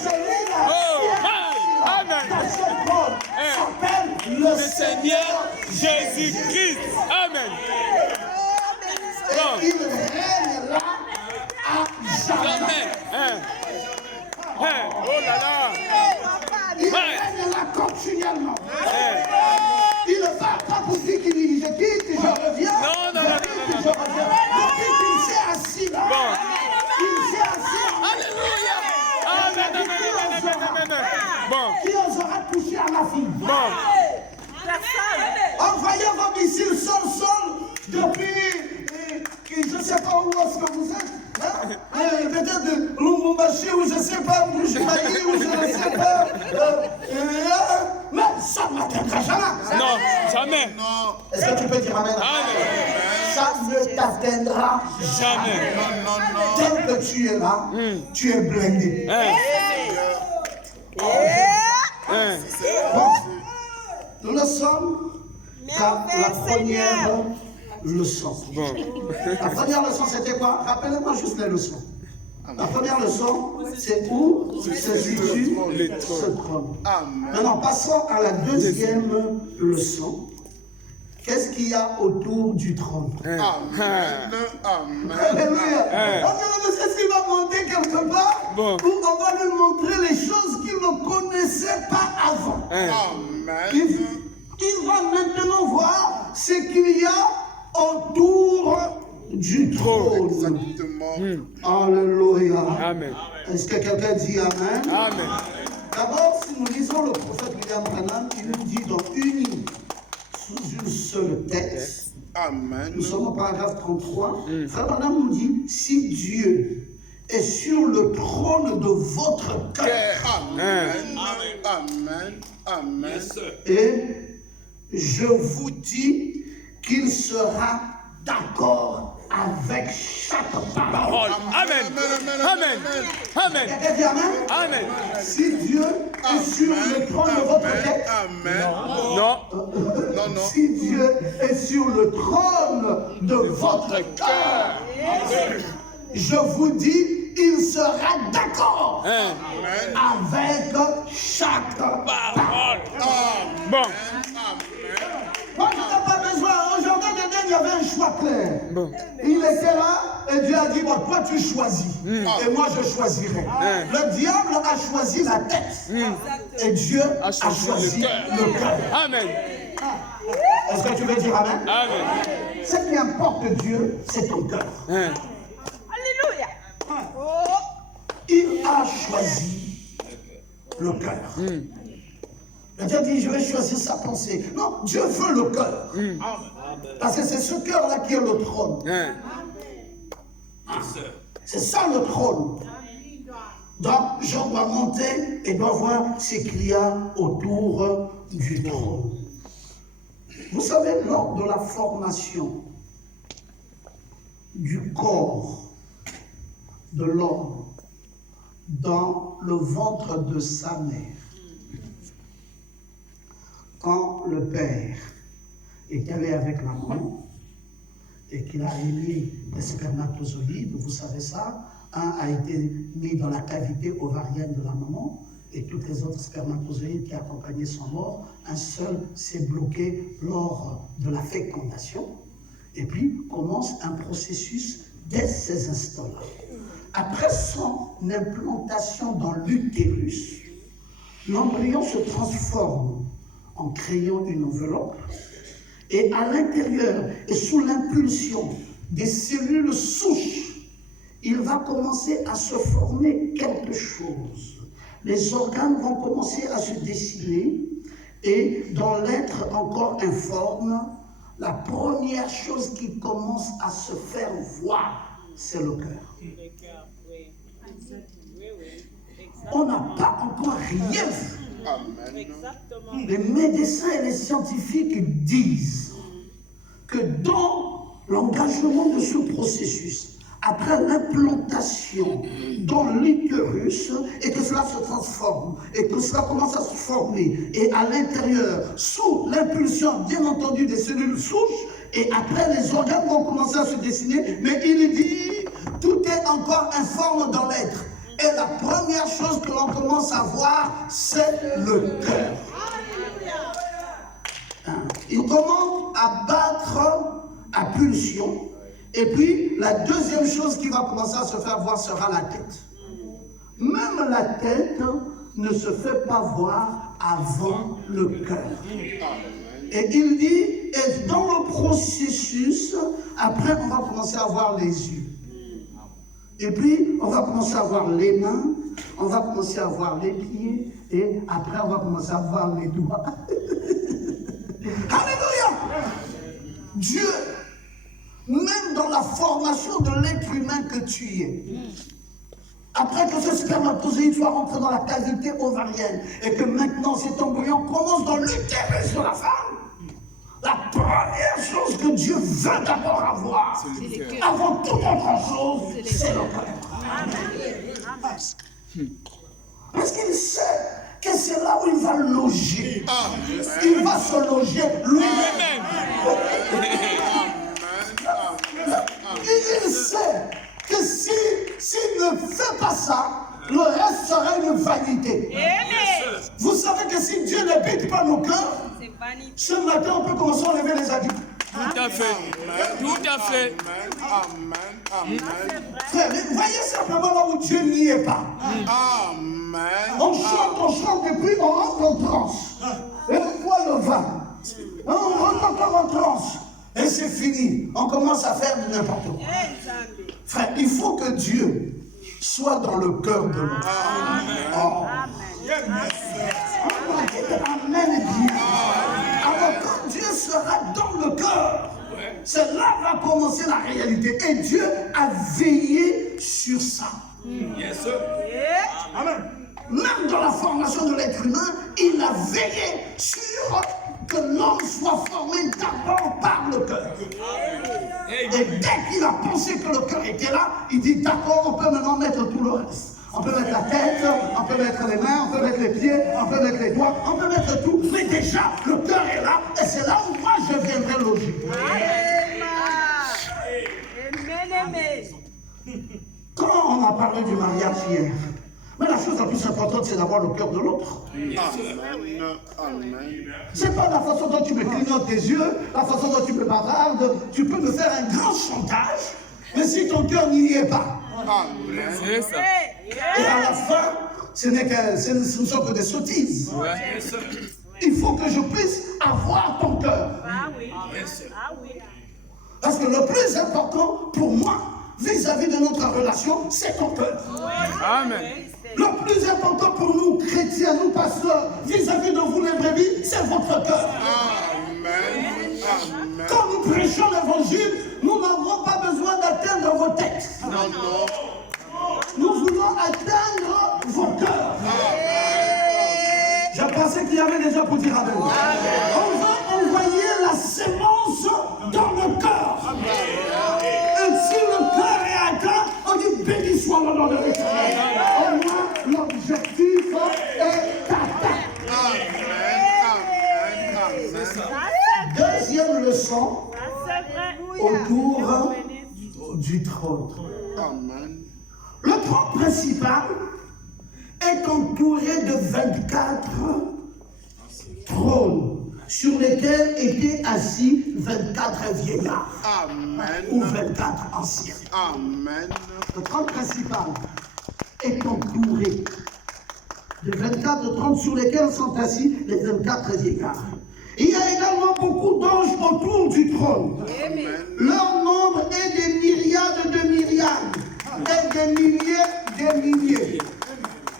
Celui-là Oh, qui est Amen. dans ce trône s'appelle le Le Seigneur Jésus-Christ. Amen. Bon. Et il règne là à jamais. Amen. Oh là là. Il règne là continuellement. Il ne va pas pour dire qu'il dit je quitte, je reviens. Non, non, non, je quitte, non, non, je reviens. Depuis qu'il s'est assis là, Bon. il s'est assis. Alléluia. Amen. Amen. Bon. Qui osera toucher à la fille? Bon. Envoyez vos missiles sol depuis, je ne sais pas où est-ce que vous êtes. Hein? Peut-être de Lubumbashi ou je ne sais pas, ou je Mali ou je ne sais pas. Mais ça ne m'atteindra jamais. Non, jamais. Est-ce que tu peux dire Amen? Amen. Ça ne t'atteindra Jamais. Tel que tu es là, tu es blindé. Bon, nous sommes dans la première leçon. La première leçon, c'était quoi? Rappelez-moi juste les leçons. La première leçon, c'est où se situe ce trône. Maintenant, passons à la deuxième leçon. Qu'est-ce qu'il y a autour du trône? Amen. Amen. Alléluia. Oh, mais c'est ce qui va monter quelque part. Bon. où on va lui montrer les choses qu'il ne connaissait pas avant. Amen. Il va maintenant voir ce qu'il y a autour du trône. Exactement. Alléluia. Amen. Est-ce que quelqu'un dit Amen? Amen. D'abord, si nous lisons le prophète William Branham, il nous dit dans uni sous une seule tête. Amen. Nous sommes au paragraphe 33. Frère Branham nous dit, si Dieu est sur le trône de votre cœur, Amen. Amen. Amen. et je vous dis qu'il sera d'accord avec chaque parole. Amen. Amen. Amen. Quelqu'un dit Amen? Amen. Si Dieu est sur le trône de votre tête, Amen. Non. Non, non. si Dieu est sur le trône de votre cœur, je vous dis, il sera d'accord avec chaque parole. Bon. Moi, je n'ai pas besoin. Au jardin d'Éden, il y avait un choix clair. Bon. Il était là et Dieu a dit, bon, toi tu choisis et moi je choisirai. Le diable a choisi la tête et Dieu a choisi le cœur. Amen. Est-ce que tu veux dire Amen? Amen. Ce qui importe Dieu, c'est ton cœur. Alléluia. Il a choisi le cœur. Le Dieu dit, je vais choisir sa pensée. Non, Dieu veut le cœur. Parce que c'est ce cœur-là qui est le trône. C'est ça le trône. Donc, Jean doit monter et doit voir ce qu'il y a autour du trône. Vous savez, lors de la formation du corps de l'homme dans le ventre de sa mère, quand le père est allé avec la maman et qu'il a émis des spermatozoïdes, vous savez ça, un a été mis dans la cavité ovarienne de la maman et toutes les autres spermatozoïdes qui accompagnaient sont morts, un seul s'est bloqué lors de la fécondation et puis commence un processus dès ces instants-là. Après son implantation dans l'utérus, l'embryon se transforme en créant une enveloppe et à l'intérieur et sous l'impulsion des cellules souches, il va commencer à se former quelque chose. Les organes vont commencer à se dessiner et dans l'être encore informe, la première chose qui commence à se faire voir, c'est le cœur. On n'a pas encore rien vu. Amen. Les médecins et les scientifiques disent que dans l'engagement de ce processus, après l'implantation dans l'utérus, et que cela se transforme, et que cela commence à se former, et à l'intérieur, sous l'impulsion, bien entendu, des cellules souches, et après les organes vont commencer à se dessiner, mais il dit, tout est encore informe dans l'être. Et la première chose que l'on commence à voir, c'est le cœur. Il commence à battre à pulsion. Et puis, la deuxième chose qui va commencer à se faire voir sera la tête. Même la tête ne se fait pas voir avant le cœur. Et il dit, et dans le processus, après on va commencer à voir les yeux. Et puis, on va commencer à voir les mains, on va commencer à voir les pieds, et après, on va commencer à voir les doigts. Alléluia! Dieu, même dans la formation de l'être humain que tu es, après que ce spermatozoïde soit rentré dans la cavité ovarienne, et que maintenant cet embryon commence dans l'utérus de la femme, la première chose que Dieu veut d'abord avoir, avant toute autre chose, c'est le cœur. Parce qu'il sait que c'est là où il va loger. Il va se loger lui-même. Il sait que s'il ne fait pas ça, le reste sera une vanité. Vous savez que si Dieu n'habite pas nos cœurs, ce matin on peut commencer à enlever les habits. Tout à fait. Tout à fait. Amen. Amen. Frère, mais voyez simplement là où Dieu n'y est pas. Amen. On chante, et puis on rentre en transe. Et on voit le vin. On rentre encore en transe. Et c'est fini. On commence à faire du n'importe quoi. Frère, il faut que Dieu soit dans le cœur de l'homme. Oh. Amen. Alors quand Dieu sera dans le cœur, c'est là va commencer la réalité. Et Dieu a veillé sur ça. Amen. Même dans la formation de l'être humain, il a veillé sur que l'homme soit formé d'abord par le cœur. Et dès qu'il a pensé que le cœur était là, il dit d'accord, on peut maintenant mettre tout le reste. On peut mettre la tête, on peut mettre les mains, on peut mettre les pieds, on peut mettre les doigts, on peut mettre tout. Mais déjà, le cœur est là et c'est là où moi je viendrai loger. Quand on a parlé du mariage hier, mais la chose la plus importante, c'est d'avoir le cœur de l'autre. Amen. C'est pas la façon dont tu me clignotes tes yeux, la façon dont tu me bavardes. Tu peux me faire un grand chantage, mais si ton cœur n'y est pas. Amen. C'est ça. Et à la fin, ce ne sont que des sottises. Il faut que je puisse avoir ton cœur. Parce que le plus important pour moi, vis-à-vis de notre relation, c'est ton cœur. Amen. Le plus important pour nous, chrétiens, nous pasteurs, vis-à-vis de vous les brebis, c'est votre cœur. Amen. Amen. Quand nous prêchons l'évangile, nous n'avons pas besoin d'atteindre vos têtes. Non. Nous voulons atteindre vos cœurs. Je pensais qu'il y avait déjà pour dire Amen. On va envoyer la sémence dans le cœur. Et si le cœur est atteint, on dit béni soit le nom de l'Éternel. Au moins, l'objectif est atteint. Deuxième leçon, autour du trône. Amen. Le trône principal est entouré de 24 trônes sur lesquels étaient assis 24 vieillards. Amen. Ou 24 anciens. Amen. Le trône principal est entouré de 24 trônes sur lesquels sont assis les 24 vieillards. Il y a également beaucoup d'anges autour du trône. Amen. Leur nombre est des myriades de myriades et des milliers.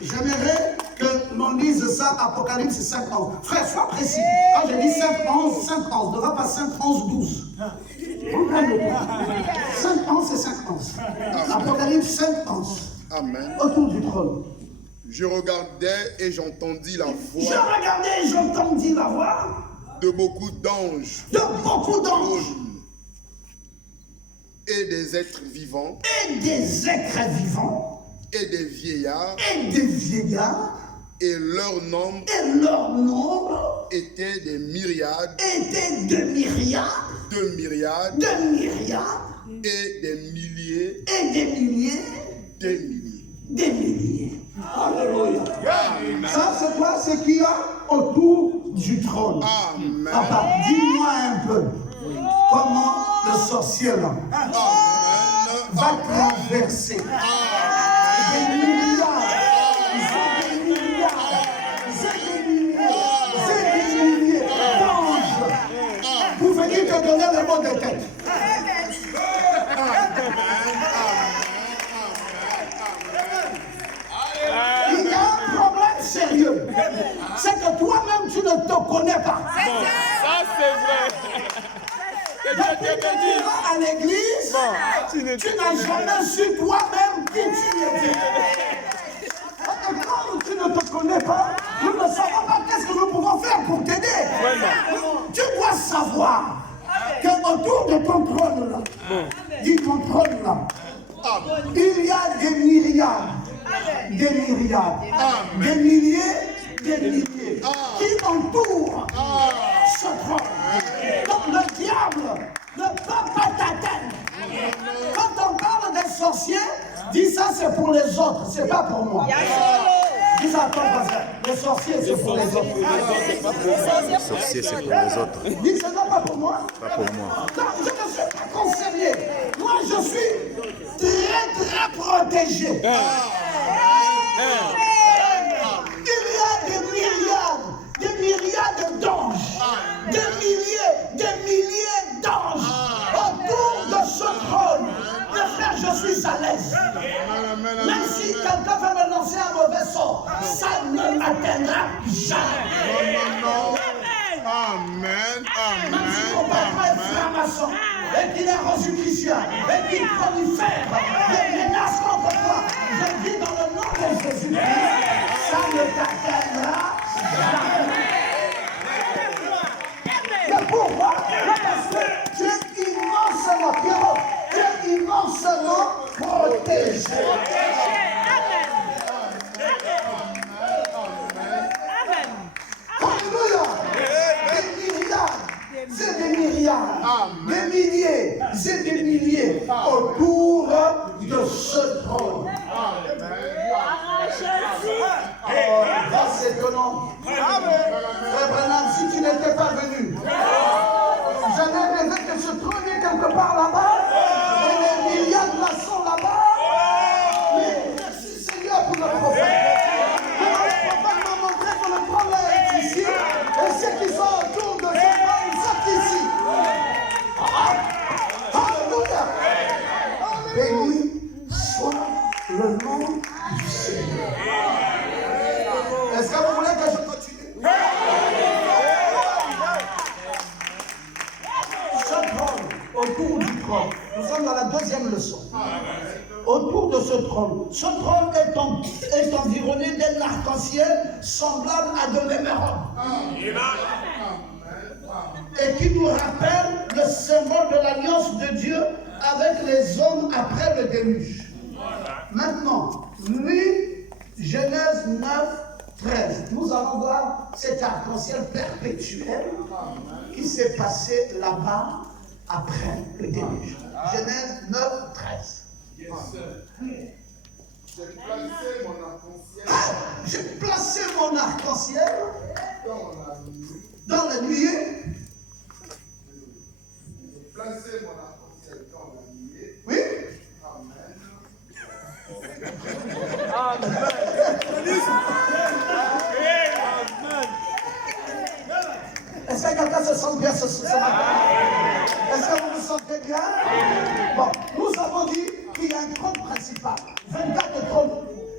J'aimerais que l'on lise ça, Apocalypse 5:11. Frère, sois précis. Quand je dis 5:11, 5:11, ne va pas 5:11, 12. 5:11, c'est 5:11. Apocalypse 5:11. Amen. Autour du trône. Je regardais et j'entendis la Je voix regardais et j'entendis la voix de beaucoup d'anges de beaucoup d'anges et des êtres vivants et des êtres vivants et des vieillards, et des vieillards, et leur nombre et leur nombre était des myriades, était de myriades, de myriades, et des milliers, et des milliers, des milliers. des milliers. Alléluia. Ça, c'est quoi ce qu'il y a autour du trône? Amen. Papa, dis-moi un peu comment le sorcier là va traverser des milliards, des milliers d'anges pour venir te donner le mot de tête. Il y a un problème sérieux. C'est que toi-même, tu ne te connais pas. Ça, c'est vrai. Que Dieu te Tu bénisse. vas à l'église, tu n'as jamais su toi-même qui tu étais. Et quand tu ne te connais pas, nous ne savons pas qu'est-ce que nous pouvons faire pour t'aider. Tu dois savoir qu'autour de ton trône là, dis ton trône là, il y a des myriades, des milliers, qui entourent ce trône. Donc le diable ne peut pas t'atteindre. Quand on parle des sorciers, dis ça c'est pour les autres, c'est pas pour moi. Dis ça à ton voisin. Les sorciers, c'est pour les autres. Les sorciers, c'est pour les autres. Dis ça, non, pas pour moi. Pas pour moi. Non, je ne suis pas concerné. Moi, je suis très, très protégé. Il y a des myriades d'anges. Des milliers d'anges autour de ce trône. Mes frères, je suis à l'aise. Même si quelqu'un veut me lancer un mauvais sort, ça ne m'atteindra jamais. Amen. Même si mon papa est franc-maçon et qu'il est rosicrucien et qu'il prolifère des menaces contre toi, je dis dans le nom de Jésus-Christ, ça ne t'atteindra jamais. Mais pourquoi? Parce que tu es immensément, Pierrot, tu es immensément protégé. Alléluia. Des myriades, c'est des milliards, des milliers, c'est des milliers autour de ce trône. Oh, c'est étonnant. Frère Branham, si tu n'étais pas venu, j'avais rêvé que ce trône est quelque part là-bas, et les milliards là sont là-bas. Mais merci Seigneur pour le prophète. Le prophète m'a montré que le trône est ici, et ceux qui sont autour de ce trône sont ici. Alléluia. Béni soit le nom du Seigneur. Est-ce que vous voulez que je continue? Ce trône, autour du trône, nous sommes dans la deuxième leçon. Autour de ce trône est environné d'un arc-en-ciel semblable à de l'émeraude. Et qui nous rappelle le symbole de l'alliance de Dieu avec les hommes après le déluge. Maintenant, lui, Genèse 9, 13. Nous allons voir cet arc-en-ciel perpétuel qui s'est passé là-bas après le déluge. Genèse 9, 13. J'ai placé mon arc-en-ciel dans la nuée. Oui. Est-ce que quelqu'un se sent bien ce matin? Est-ce que vous vous sentez bien? Bon, nous avons dit qu'il y a un trône principal. 24 trônes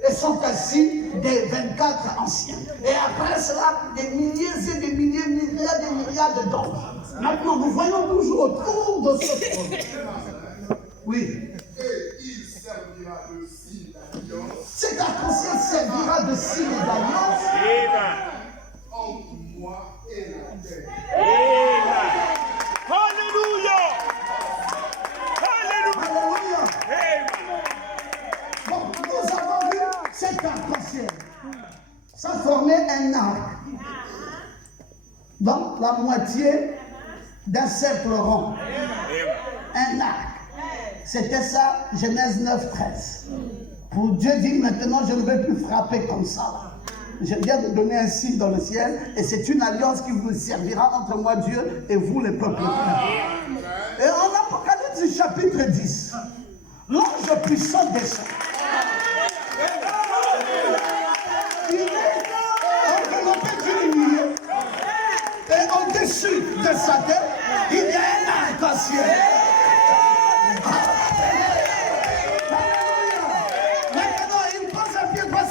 et sont assis des 24 anciens. Et après cela, des milliers et des milliers, myriades et myriades d'anges. Maintenant, nous voyons toujours autour de ce trône. Oui. Et il servira de signe d'alliance. Cet arc-en-ciel servira de signe d'alliance Entre moi et la terre. Alléluia. Alléluia. Bon, nous avons vu cet arc-en-ciel. Ça formait un arc. Donc, la moitié d'un cercle rond. Un arc. C'était ça, Genèse 9, 13. Pour Dieu dit maintenant, je ne vais plus frapper comme ça. Je viens de donner un signe dans le ciel et c'est une alliance qui vous servira entre moi, Dieu, et vous, les peuples. Et en Apocalypse chapitre 10, l'ange puissant descend. Il est enveloppé d'une nuée. Et au-dessus de sa tête, il y a un arc-en-ciel.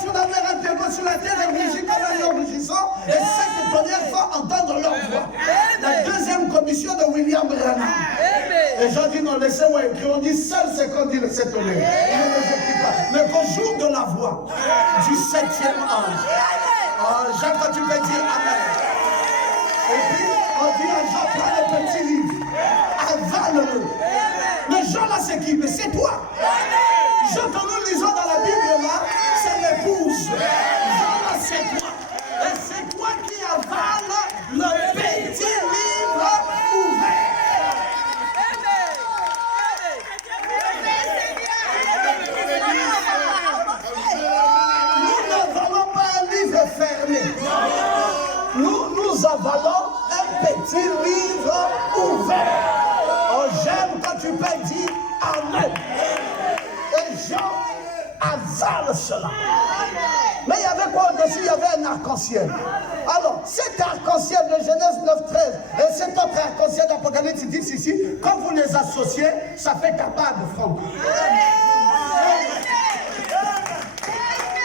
Sur la mer, un pied sur la terre, et rugit comme un lion rugissant, et 7 tonnerres font entendre leur voix. La deuxième commission de William Branham. Et j'ai dit non, laissez-moi écrire. On dit seul, c'est qu'on dit le 7 tonnerres. Il ne les écrit pas. Mais qu'au jour de la voix du 7e ange, Jacques, quand tu peux dire Amen. Et puis, on dit à Jean, prends le petit livre, avale-le. Mais Jean là, c'est qui? Mais c'est toi. Jean, quand nous lisons dans la Bible là, c'est l'épouse. Jean là, c'est toi. Et c'est toi qui avale le petit livre ouvert. Nous n'avalons pas un petit livre ouvert. Oh, j'aime quand tu peux dire Amen. Et Jean avale cela. Mais il y avait quoi au-dessus? Il y avait un arc-en-ciel. Alors, cet arc-en-ciel de Genèse 9:13 et cet autre arc-en-ciel d'Apocalypse 10 ici, quand vous les associez, ça fait ta bague, Franck.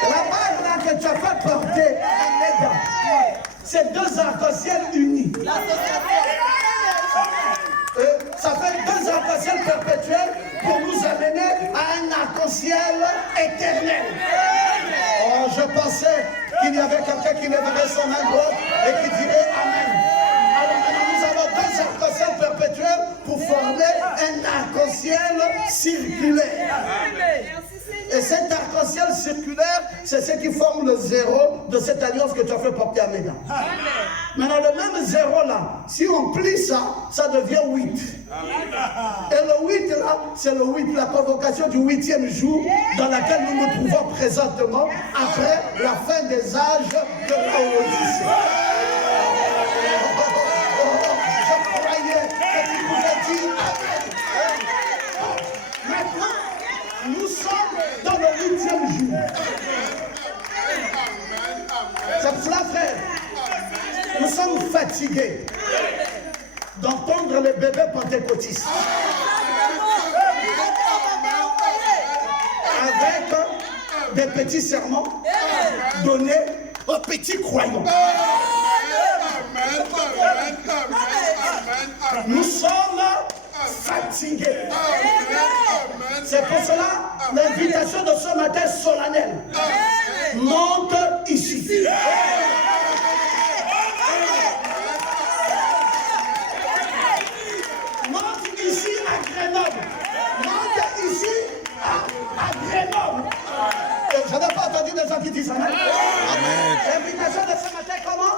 La bague là que tu as fait porter à Néda, c'est deux arc-en-ciel unis. Ça fait deux arc-en-ciel perpétuels pour nous amener à un arc-en-ciel éternel. Oh, je pensais qu'il y avait quelqu'un qui lèverait son main droite et qui dirait Amen. Alors maintenant, nous avons deux arc-en-ciel perpétuels pour former un arc-en-ciel circulaire. Et cet arc-en-ciel circulaire, c'est ce qui forme le zéro de cette alliance que tu as fait porter à Médan. Maintenant, le même zéro là, si on plie ça, ça devient 8. Et le 8 là, c'est le 8, la convocation du 8e jour dans laquelle nous nous trouvons présentement après la fin des âges de l'Odyssée. Je croyais que tu pouvais dire Amen. Maintenant, nous sommes dans le 8e jour. C'est cela, frère. Nous sommes fatigués d'entendre les bébés pentecôtistes avec des petits sermons donnés aux petits croyants. Nous sommes fatigués. C'est pour cela l'invitation de ce matin solennel. Monte ici. Monte ici à Grenoble. Monte ici à Grenoble. Je n'ai pas entendu des gens qui disent Amen. L'invitation de ce matin, comment?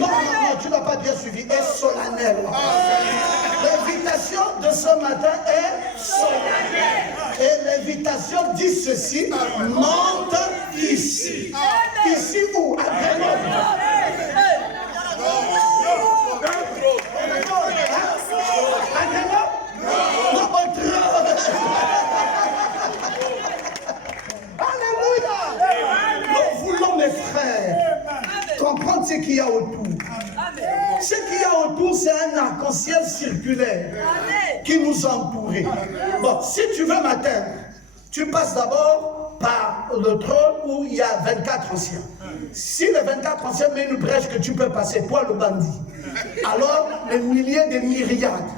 Non, tu n'as pas bien suivi. Est solennelle. L'invitation de ce matin est solennelle. Et l'invitation dit ceci, monte ici. Ici où? À Grenoble. À Grenoble? Non, Alléluia. Nous voulons, mes frères, comprendre ce qu'il y a autour. Ce qu'il y a autour, c'est un arc-en-ciel circulaire qui nous entoure. Bon, si tu veux m'atteindre, tu passes d'abord par le trône où il y a 24 anciens. Si les 24 anciens mettent une brèche que tu peux passer, toi le bandit, alors les milliers de myriades.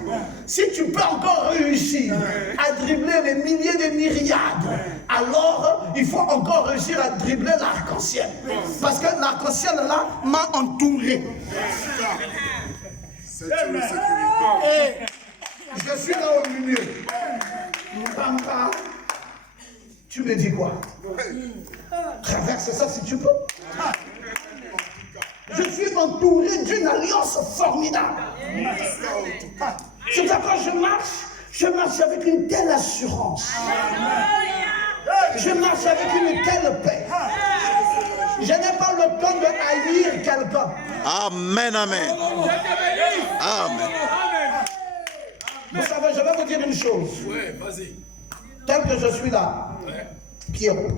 Si tu peux encore réussir à dribbler les milliers de myriades, alors il faut encore réussir à dribbler l'arc-en-ciel. Parce que l'arc-en-ciel là m'a entouré. Et je suis là au milieu. Bamba, tu me dis quoi? Traverse ça si tu peux. Je suis entouré d'une alliance formidable. C'est pourquoi je marche avec une telle assurance. Je marche avec une telle paix. Je n'ai pas le temps de haïr quelqu'un. Amen, amen. Amen. Vous savez, je vais vous dire une chose. Tel que je suis là, Pierrot,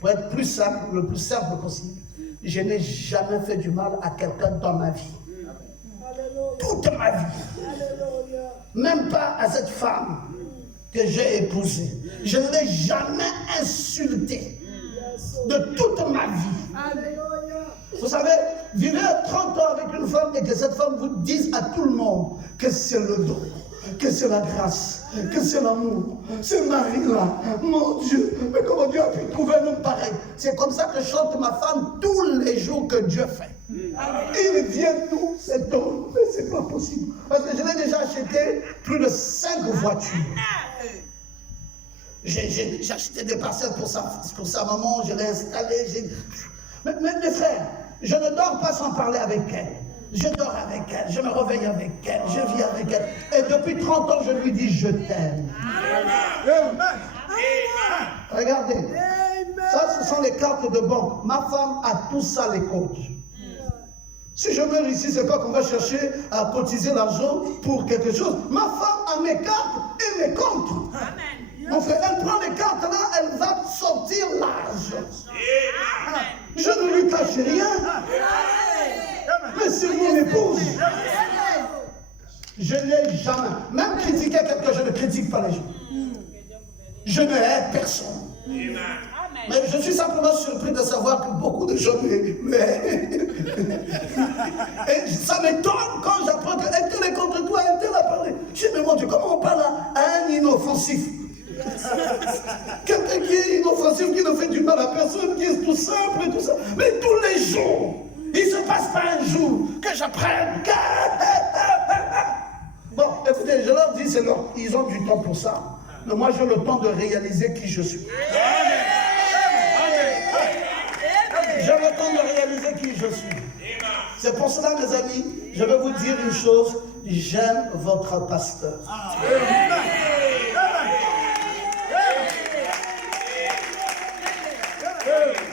pour être plus simple, le plus simple possible, je n'ai jamais fait du mal à quelqu'un dans ma vie. Toute ma vie. Même pas à cette femme que j'ai épousée. Je ne l'ai jamais insultée de toute ma vie. Vous savez, vivez 30 ans avec une femme et que cette femme vous dise à tout le monde que c'est le don, que c'est la grâce, que c'est l'amour. Ce mari-là, mon Dieu, mais comment Dieu a pu trouver un homme pareil? C'est comme ça que chante ma femme tous les jours que Dieu fait. Il vient d'où cet homme? Mais c'est pas possible. Parce que je l'ai déjà acheté plus de 5 voitures. J'ai acheté des parcelles pour sa maman, je l'ai installé. Mais mes frères, je ne dors pas sans parler avec elle. Je dors avec elle, je me réveille avec elle, je vis avec elle. Et depuis 30 ans, je lui dis je t'aime. Regardez, ça ce sont les cartes de banque. Ma femme a tout ça, les comptes. Si je meurs ici, c'est pas qu'on va chercher à cotiser l'argent pour quelque chose. Ma femme a mes cartes et mes comptes. Mon frère, elle prend les cartes là, elle va sortir l'argent. Je ne lui cache rien. Mais c'est mon épouse. Je n'ai jamais, même critiqué quelqu'un, je ne critique pas les gens. Je ne hais personne. Mais je suis simplement surpris de savoir que beaucoup de gens et ça m'étonne quand j'apprends qu'un tel est contre toi, un tel a parlé. Je me demande comment on parle à un inoffensif. Quelqu'un qui est inoffensif, qui ne fait du mal à personne, qui est tout simple et tout ça. Mais tous les jours, il ne se passe pas un jour que j'apprenne que... Bon, écoutez, je leur dis, ils ont du temps pour ça. Mais moi, j'ai le temps de réaliser qui je suis. J'ai le temps de réaliser qui je suis. C'est pour cela, mes amis, je vais vous dire une chose. J'aime votre pasteur.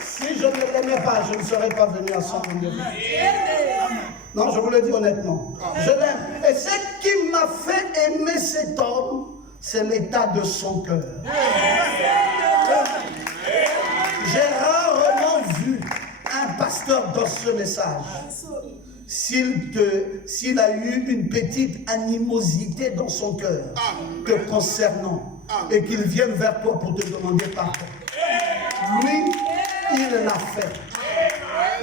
Si je ne l'aimais pas, je ne serais pas venu à son rendez-vous. Non, je vous le dis honnêtement. Je l'aime. Et ce qui m'a fait aimer cet homme, c'est l'état de son cœur. J'ai rarement vu un pasteur dans ce message. S'il a eu une petite animosité dans son cœur te concernant et qu'il vienne vers toi pour te demander pardon. Lui, il l'a fait.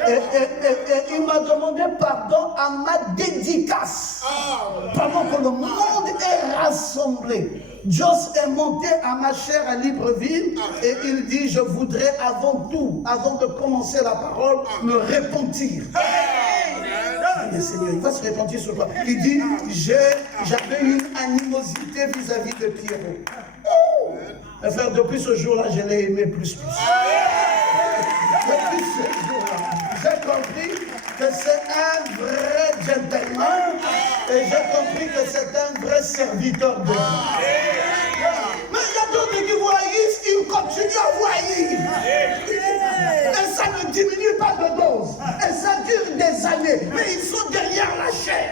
Et il m'a demandé pardon à ma dédicace. Pendant que le monde est rassemblé. Joss est monté à ma chaire à Libreville et il dit, je voudrais avant tout, avant de commencer la parole, me repentir. Mais Seigneur, il va se repentir sur toi. Il dit, j'avais une animosité vis-à-vis de Pierrot. Mais frère, depuis ce jour-là, je l'ai aimé plus. Depuis ce jour-là, j'ai compris que c'est un vrai gentleman et j'ai compris que c'est un vrai serviteur de Dieu. Mais il y a d'autres qui voyissent, ils continuent à voyir. Et ça ne diminue pas de dose. Et ça dure des années. Mais ils sont derrière la chair,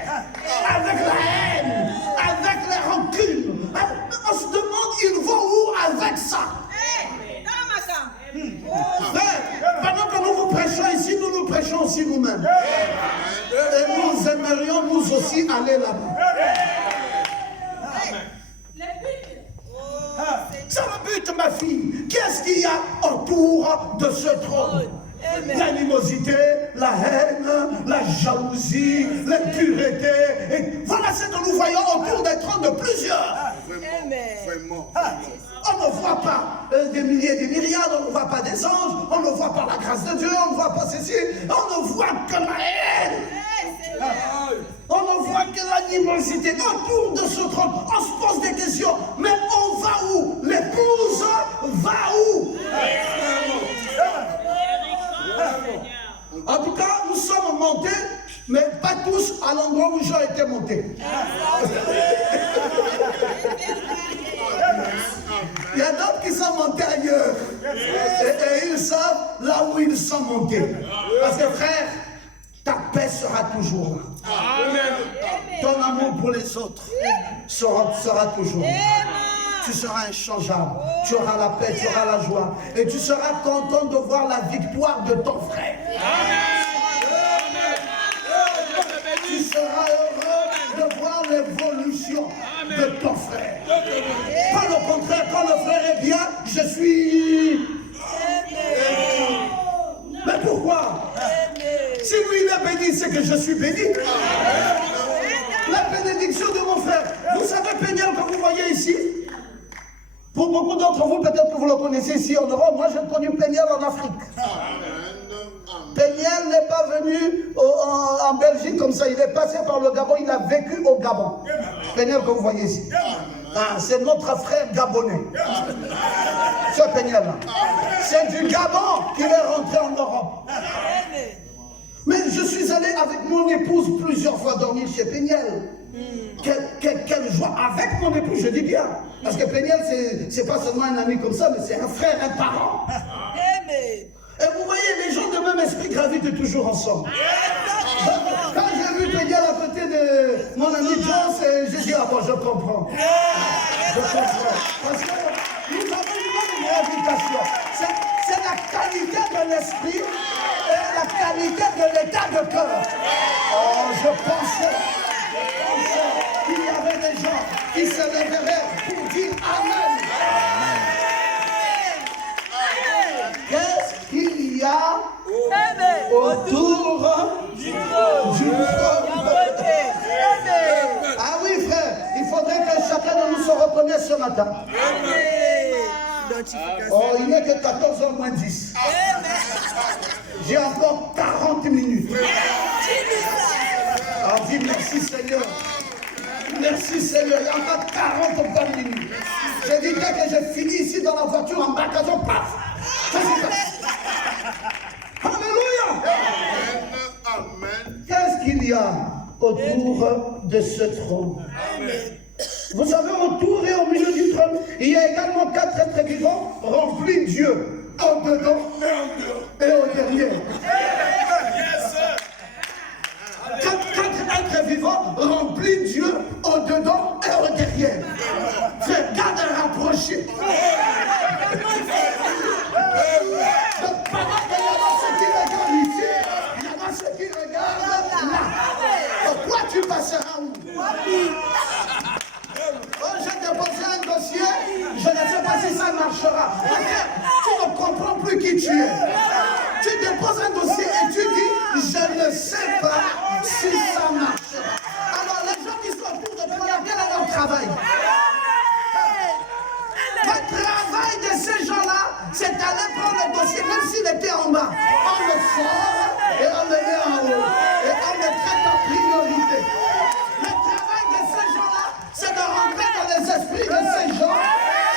avec la haine, avec les rancunes. On se demande, ils vont où avec ça? Pendant que nous vous prêchons ici, nous nous prêchons aussi nous-mêmes. Et nous aimerions nous aussi aller là-bas. C'est le but, ma fille. Qu'est-ce qu'il y a autour de ce trône? L'animosité, la haine, la jalousie, l'impureté. Et voilà ce que nous voyons autour des trônes de plusieurs. Vraiment. On ne voit pas des milliers et des myriades, on ne voit pas des anges, on ne voit pas la grâce de Dieu, on ne voit pas ceci, on ne voit que la haine. On ne voit que l'animosité autour de ce trône. On se pose des questions, mais on va où? L'épouse va où? En tout cas, nous sommes montés, mais pas tous à l'endroit où j'ai été monté. Il y a d'autres qui sont montés ailleurs. Et ils savent là où ils sont montés. Parce que frère, ta paix sera toujours là. Ton amour pour les autres sera toujours là. Tu seras inchangeable. Tu auras la paix, tu auras la joie. Et tu seras content de voir la victoire de ton frère. Tu seras heureux de voir l'évolution de ton frère. Pas le contraire, quand le frère est bien, je suis... Mais pourquoi? Si lui il est béni, c'est que je suis béni. La bénédiction de mon frère. Vous savez Péniel que vous voyez ici? Pour beaucoup d'entre vous, peut-être que vous le connaissez ici en Europe. Moi, j'ai connu Péniel en Afrique. Péniel n'est pas venu en Belgique comme ça. Il est passé par le Gabon. Il a vécu au Gabon. Péniel que vous voyez ici. C'est notre frère gabonais. Ce Péniel-là. C'est du Gabon qu'il est rentré en Europe. Mais je suis allé avec mon épouse plusieurs fois dormir chez Péniel. Quelle joie avec mon épouse, je dis bien. Parce que Péniel, c'est pas seulement un ami comme ça, mais c'est un frère, un parent. Et vous voyez, les gens de même esprit gravitent toujours ensemble. de mon ami Jones et j'ai dit, ah bon, je comprends. Je comprends. Parce que nous avons une invitation. C'est la qualité de l'esprit et la qualité de l'état de cœur. Oh, je pensais qu'il y avait des gens qui se lèveraient pour dire Amen. Qu'est-ce qu'il y a autour du trône? Ah oui, frère, il faudrait que chacun de nous se reconnaisse ce matin. Oh, il n'est que 14h moins 10. J'ai encore 40 minutes. Alors dis merci Seigneur. Merci Seigneur, il y a encore 40 bonnes minutes. J'ai dit dès que j'ai fini ici dans la voiture, embarcation, paf. Alléluia. Amen. Qu'est-ce qu'il y a autour de ce trône? Vous savez, autour et au milieu du trône, il y a également 4 êtres vivants remplis de Dieu, au dedans et au derrière. 4 êtres vivants remplis de Dieu, au dedans et au derrière. Frère, garde rapproché. Donc, pendant qu'il y a ceux qui regardent ici, il y en a ceux qui regardent là. Donc, toi, tu passeras où? Oh, j'ai déposé un dossier, je ne sais pas si ça marchera. Parce que tu ne comprends plus qui tu es. Tu déposes un dossier et tu dis, je ne sais pas si ça marchera. Alors, les gens qui sont autour de toi, quel est leur travail? Le travail de ces gens-là, c'est d'aller prendre le dossier, même s'il était en bas. On le sort et on le met en haut. Et on le traite en priorité. Le travail de ces gens-là, c'est de rentrer dans les esprits de ces gens,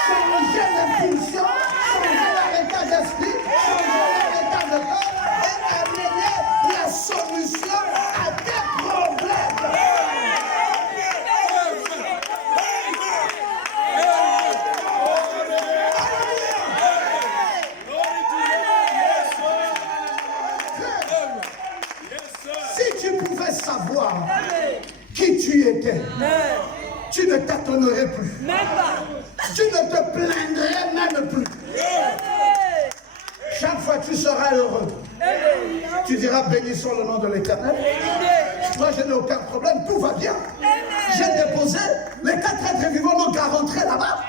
changer l'impulsion, changer leur état d'esprit, changer leur état de cœur et amener la solution à des problèmes. Si tu pouvais savoir qui tu étais, tu ne t'attendrais plus. Tu ne te plaindrais même plus. Chaque fois tu seras heureux. Tu diras bénissons le nom de l'Éternel. Moi je n'ai aucun problème, tout va bien. J'ai déposé, les 4 êtres vivants n'ont qu'à rentrer là-bas.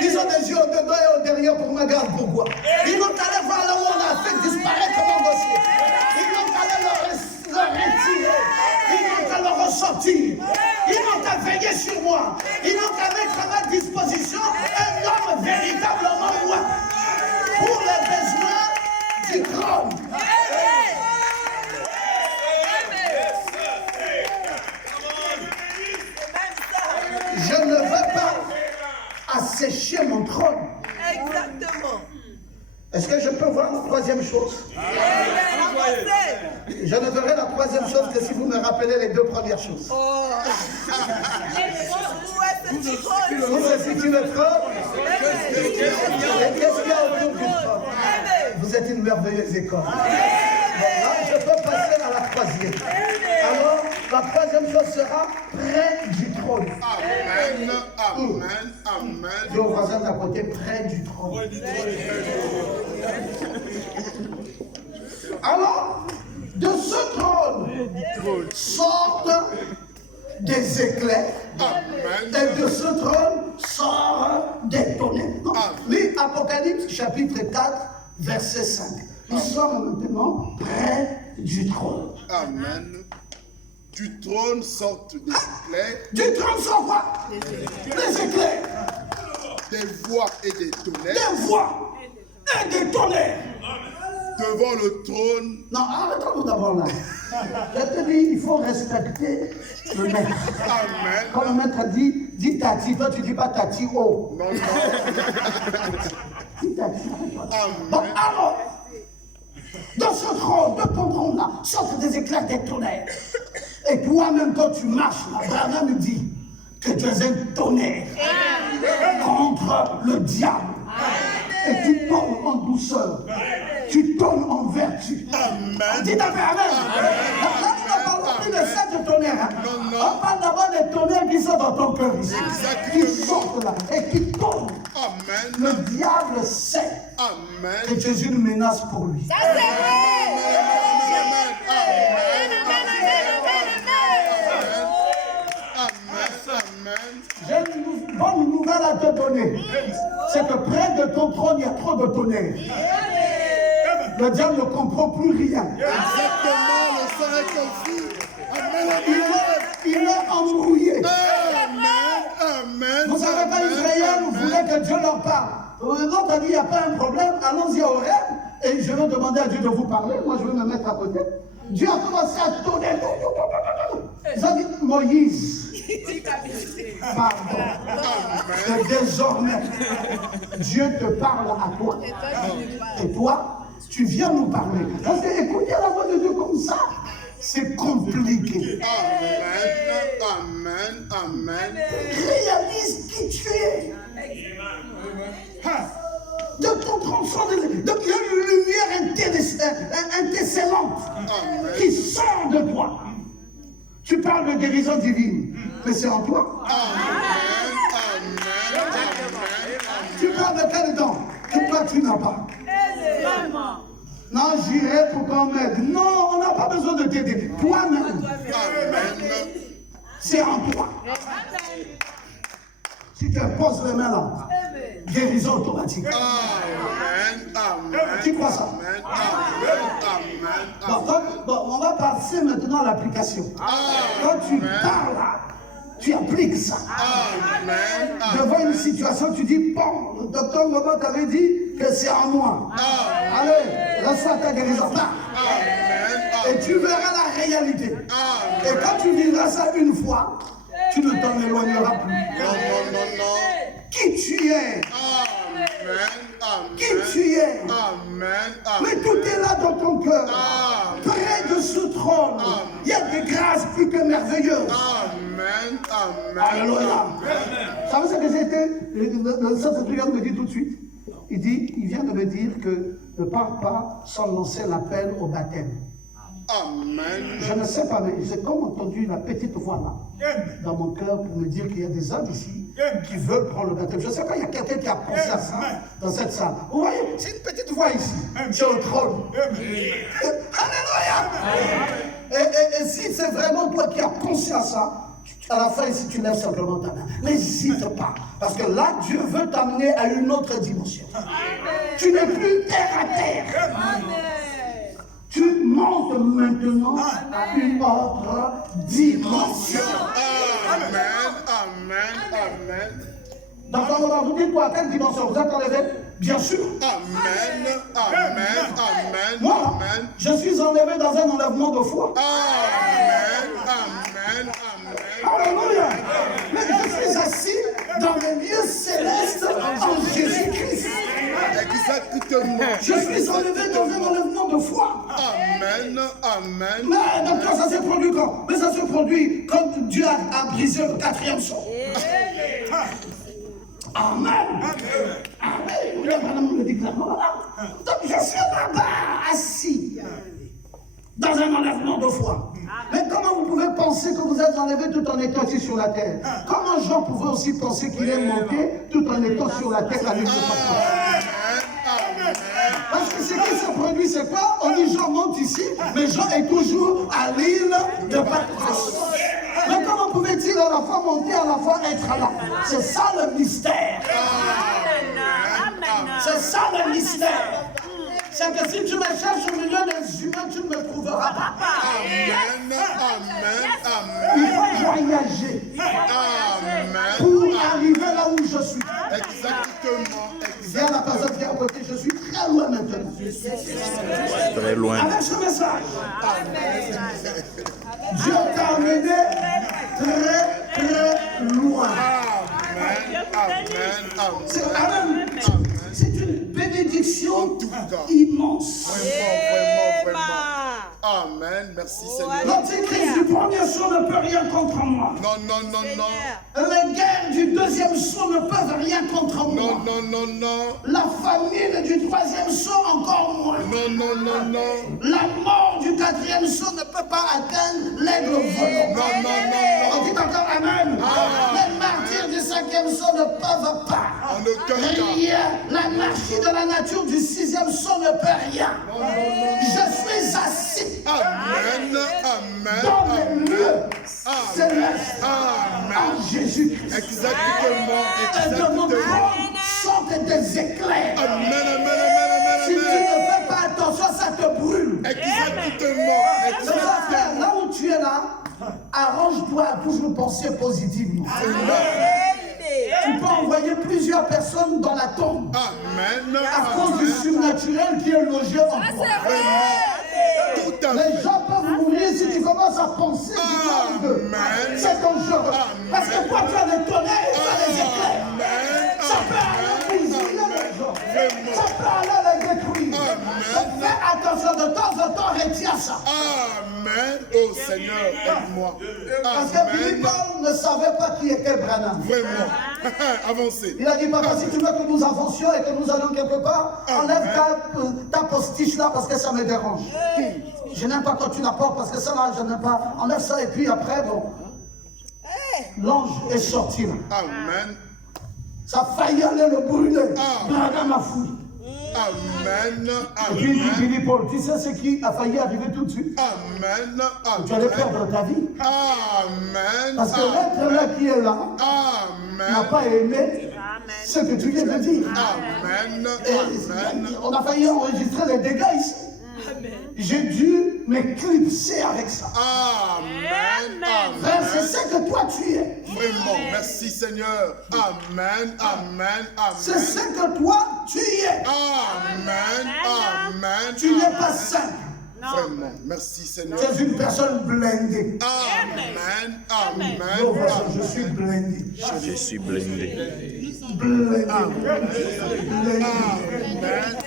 Ils ont des yeux au dedans et au derrière pour me garder pourquoi. Ils n'ont qu'à aller voir là où on a fait disparaître mon dossier. Ils n'ont qu'à aller le retirer. Ils n'ont qu'à le ressortir. Ils n'ont qu'à veiller sur moi. Ils n'ont qu'à mettre à ma disposition un homme véritablement moi pour les besoins du trône. Je ne veux pas assécher mon trône. Exactement. Est-ce que je peux voir la troisième chose? Je ne verrai la troisième chose que si vous me rappelez les 2 premières choses. Où se situe le trône? Et qu'est-ce qu'il y a autour du trône? Vous êtes une merveilleuse école. Bon, là, je peux passer à la troisième. Alors, la troisième chose sera près du trône. Amen. Amen. Amen. Dis au voisin d'à côté, près du trône. Alors, de ce trône sortent des éclairs. Amen. Et de ce trône sortent des tonnerres. Lis Apocalypse chapitre 4, verset 5. Nous sommes maintenant près du trône. Amen. Du trône sortent des éclairs. Du trône sort quoi? Des éclairs. Des voix et des tonnerres. Des voix et des tonnerres. Devant le trône. Non, arrêtons-nous d'abord là. Je te dis, il faut respecter le maître. Amen. Comme le maître dit, dis tati. Toi, tu dis pas tati, oh. Non, non. Dis tati. Amen. Donc, alors, dans ce trône, de ton trône là, sortent des éclairs, des tonnerres. Et toi-même, quand tu marches là, Branham me dit que tu es un tonnerre contre le diable. Et tu tombes en douceur. Tu tombes en vertu. Amen. Dis Amen. Là, nous ne parlons plus de cette tonnerre. Hein. Non, On parle d'abord des tonnerres qui sont dans ton cœur ici. Exactement. Qui sortent là et qui tombent. Amen. Le diable sait Amen. que tu es une menace pour lui. Ça c'est vrai. J'ai une bonne nouvelle à te donner. C'est que près de ton trône, il y a trop de tonnerre. Le diable ne comprend plus rien. Exactement, le sang est confus. Amen. Il est embrouillé. Amen. Amen. Vous savez, quand Israël voulait que Dieu leur parle, l'autre a dit, il n'y a pas un problème, allons-y au rêve, et je vais demander à Dieu de vous parler, moi je vais me mettre à côté. Dieu a commencé à tourner. Ils ont dit, Moïse, pardon. Et désormais, Dieu te parle à toi. Et toi, tu viens nous parler. Parce que écouter la voix de Dieu comme ça, c'est compliqué. Amen. Amen. Réalise qui tu es. De ton tronçon, donc il y a une lumière intercellente qui sort de toi. Tu parles de guérison divine, mais c'est en toi. Tu parles de quel don que toi tu n'as pas. Non, j'irai pour qu'on m'aide. Non, on n'a pas besoin de t'aider. Toi-même, c'est en toi. Si tu imposes les mains là, guérison automatique. Tu crois ça? Bon, on va passer maintenant à l'application. Quand tu parles là, tu appliques ça. Devant une situation, tu dis, bon, le docteur Ngobo t'avait dit que c'est en moi. Allez, reçois ta guérison. Et tu verras la réalité. Et quand tu vivras ça une fois, tu ne t'en éloigneras plus. Non. Qui tu es? Qui tu es? Mais tout est là dans ton cœur. Près de ce trône, il y a des grâces plus que merveilleuses. Alléluia. Vous savez ce que c'était? Le Saint-Esprit me dit tout de suite. Il vient de me dire que ne parle pas sans lancer l'appel au baptême. Je ne sais pas, mais j'ai comme entendu la petite voix là, dans mon cœur, pour me dire qu'il y a des hommes ici qui veulent prendre le baptême. Je ne sais pas, il y a quelqu'un qui a pensé à ça dans cette salle. Vous voyez, c'est une petite voix ici, sur le trône. Alléluia. Et si c'est vraiment toi qui as pensé à ça, à la fin, si tu lèves simplement ta main, n'hésite pas, parce que là, Dieu veut t'amener à une autre dimension. Tu n'es plus terre à terre. Tu montes maintenant à une autre dimension. Amen. Donc, on va vous dire quoi? À quelle dimension? Vous êtes enlevé? Bien sûr. Amen. Moi, je suis enlevé dans un enlèvement de foi. Amen. Alléluia. Mais je suis assis dans les lieux célestes en Jésus-Christ. Exactement. Je suis enlevé dans un enlèvement de foi. Amen. Mais donc ça s'est produit quand? Mais ça se produit quand Dieu a brisé le 4e son. Amen. Amen. Madame me dit clairement. Donc je suis là-bas assis dans un enlèvement de foi. Mais comment vous pouvez penser que vous êtes enlevé tout en étant assis sur la terre? Comment Jean pouvait aussi penser qu'il est monté tout en étant sur la terre à l'île de Patmos? Parce que ce qui se produit, c'est quoi? On dit Jean monte ici, mais Jean est toujours à l'île de Patmos. Mais comment pouvait-il à la fois monter, à la fois être là? C'est ça le mystère. C'est ça le mystère. C'est que si tu me cherches au milieu des humains, tu ne me trouveras pas. Il faut voyager pour arriver là où je suis. Exactement. Viens la personne qui est à côté, je suis très loin maintenant. Très loin. Avec ce message, Dieu t'a amené très loin. C'est une bénédiction immense. Vraiment. Amen. Merci Seigneur. L'antéchrist du premier saut ne peut rien contre moi. Non. Les guerres du 2e saut ne peuvent rien contre moi. Non. La famine du 3e saut encore moins. Non. La mort du 4e saut ne peut pas atteindre l'aigle volant. Non. encore Amen. Les martyrs du 5e son ne peuvent pas. En aucun cas. Rien. L'anarchie de la nature du 6e son ne peut rien. Je suis assis Amen. Amen. dans les lieux célestes Amen. en Jésus-Christ. Exactement. Et de mon trône sortent des éclairs. Amen. Amen. Amen. Si tu Amen. ne fais pas attention, ça te brûle. Exactement. C'est ça, frère, là où tu es là, arrange-toi à toujours penser positivement. Tu peux envoyer plusieurs personnes dans la tombe Amen. à cause du surnaturel qui est logé en toi. Tout à Les fait. gens peuvent mourir si tu commences à penser du mal d'eux. Amen. C'est dangereux. Parce que toi, tu as des tonnerres et tu as des éclairs. Amen. Ça peut aller bousiller les gens. Vraiment. Ça peut aller les détruire. Amen. Fais attention, de temps en temps, retiens ça. Amen. Oh Seigneur, aide-moi. Parce que Billy Amen. Paul ne savait pas qui était Branham. Vraiment. Avancez. Il a dit, papa, si tu veux que nous avancions et que nous allions quelque part, enlève ta postiche là parce que ça me dérange. Je n'aime pas quand tu la portes parce que ça là, je n'aime pas. Enlève ça et puis après, bon. L'ange est sorti là. Amen. Ça a failli aller le brûler. Ah. Branham a fouillé. Amen. Et puis il dit, Amen. Billy Paul, tu sais ce qui a failli arriver tout de suite? Amen. Tu allais Amen. perdre ta vie. Amen. Parce que l'être là qui est là n'a Amen. pas aimé ce que tu viens de dire. Amen. Et Amen. on a failli enregistrer les dégâts ici. J'ai dû m'éclipser avec ça. Amen. Frère, c'est Amen. ce que toi tu es. Vraiment, merci Seigneur. Amen. Amen. C'est Amen. ce que toi tu es. Amen. Amen. Tu n'es pas simple. Vraiment, merci Seigneur. Tu es une personne blindée. Amen. Amen. Oh, voilà, je suis blindé. Je suis blindé. Blindé. Blindé. Amen.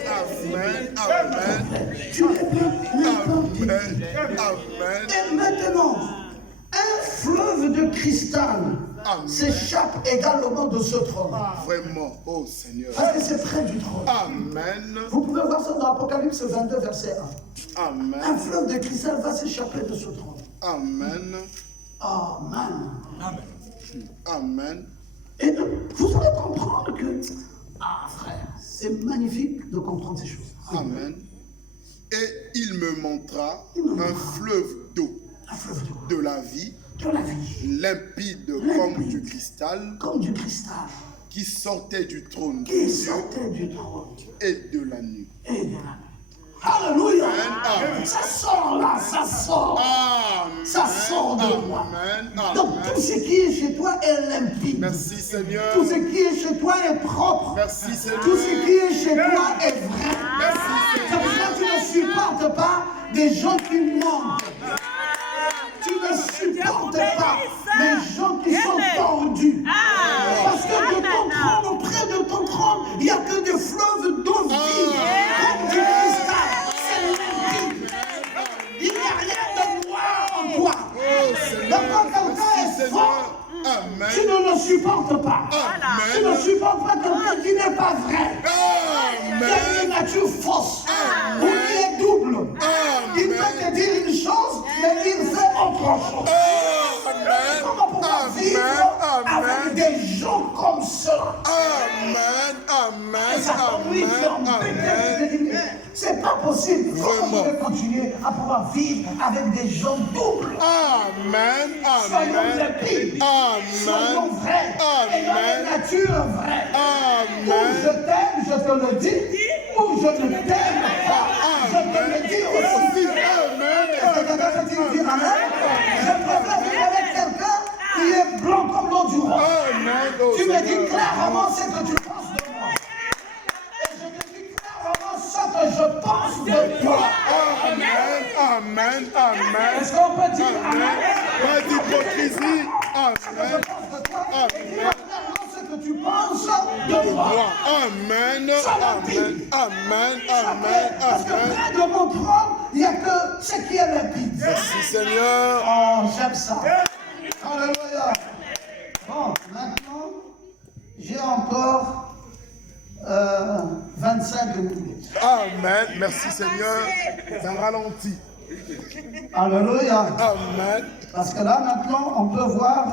Amen. Amen. Tu n'es pas n'importe qui. Amen. Amen. Et maintenant, un fleuve de cristal Amen. s'échappe également de ce trône. Vraiment, oh Seigneur. Parce que c'est près du trône. Amen. Vous pouvez voir ça dans Apocalypse 22, verset 1. Un Amen. fleuve de cristal va s'échapper de ce trône. Amen. Amen. Amen. Et vous allez comprendre que, frère, c'est magnifique de comprendre ces choses. Amen. Et il me montra un fleuve d'eau Un fleuve de la vie, de la vie, limpide comme du cristal, comme du cristal, qui sortait du trône de qui Dieu sortait du trône et de la nuit. et de la nuit. Alléluia. Amen. Ça sort là, ça sort. Amen. Ça sort de moi. Amen. Donc Amen. tout ce qui est chez toi est limpide. Merci Seigneur. Tout ce qui est chez toi est propre. Merci Seigneur. Tout ce qui est chez toi est vrai. Merci C'est pour ça que tu ne supportes pas des gens qui mentent. Tu ne supportes pas les gens qui sont tordus. Parce que de ton trône, auprès de ton trône, il n'y a que des fleuves d'eau vive, comme du cristal. C'est limpide. Il n'y a rien de noir en toi. Donc quand quelqu'un est fort, Amen. tu ne le supportes pas. Tu ne Amen. supportes pas quelqu'un qui n'est pas vrai. Qui a une Amen. nature fausse. Ou qui est double. Il peut te dire une chose, mais il fait autre chose. Comment pouvoir vivre avec des gens comme cela? Amen. Amen. Ça t'ennuie, tu Amen. c'est pas possible. Comment Vraiment. je vais continuer à pouvoir vivre avec des gens doubles? Amen. Soyons Amen. limpides. Soyons Amen. vrais. Ayons Amen. une nature vraie. Ou Amen. je t'aime, je te le dis. Ou je ne t'aime pas, je te le dis aussi. Amen. Est-ce que quelqu'un peut dire amen? Je préfère vivre avec quelqu'un qui est blanc comme l'eau du roi. Amen. Oh, Tu me dis Seigneur. clairement ce que tu penses de moi. Et je te dis clairement ce que je pense de toi. Amen. Amen. Amen. Est-ce qu'on peut dire Amen. amen? Pas d'hypocrisie. Je Amen. pense de toi. Et dis-moi clairement ce que tu penses de moi. Amen. Amen. Amen. Amen. Parce que Amen. près de mon trône, il n'y a que ce qui est limpide. Merci Seigneur. Oh, j'aime ça. Alléluia. Bon, maintenant, j'ai encore 25 minutes. Amen. Merci Seigneur. Ça ralentit. Alléluia. Amen. Parce que là, maintenant, on peut voir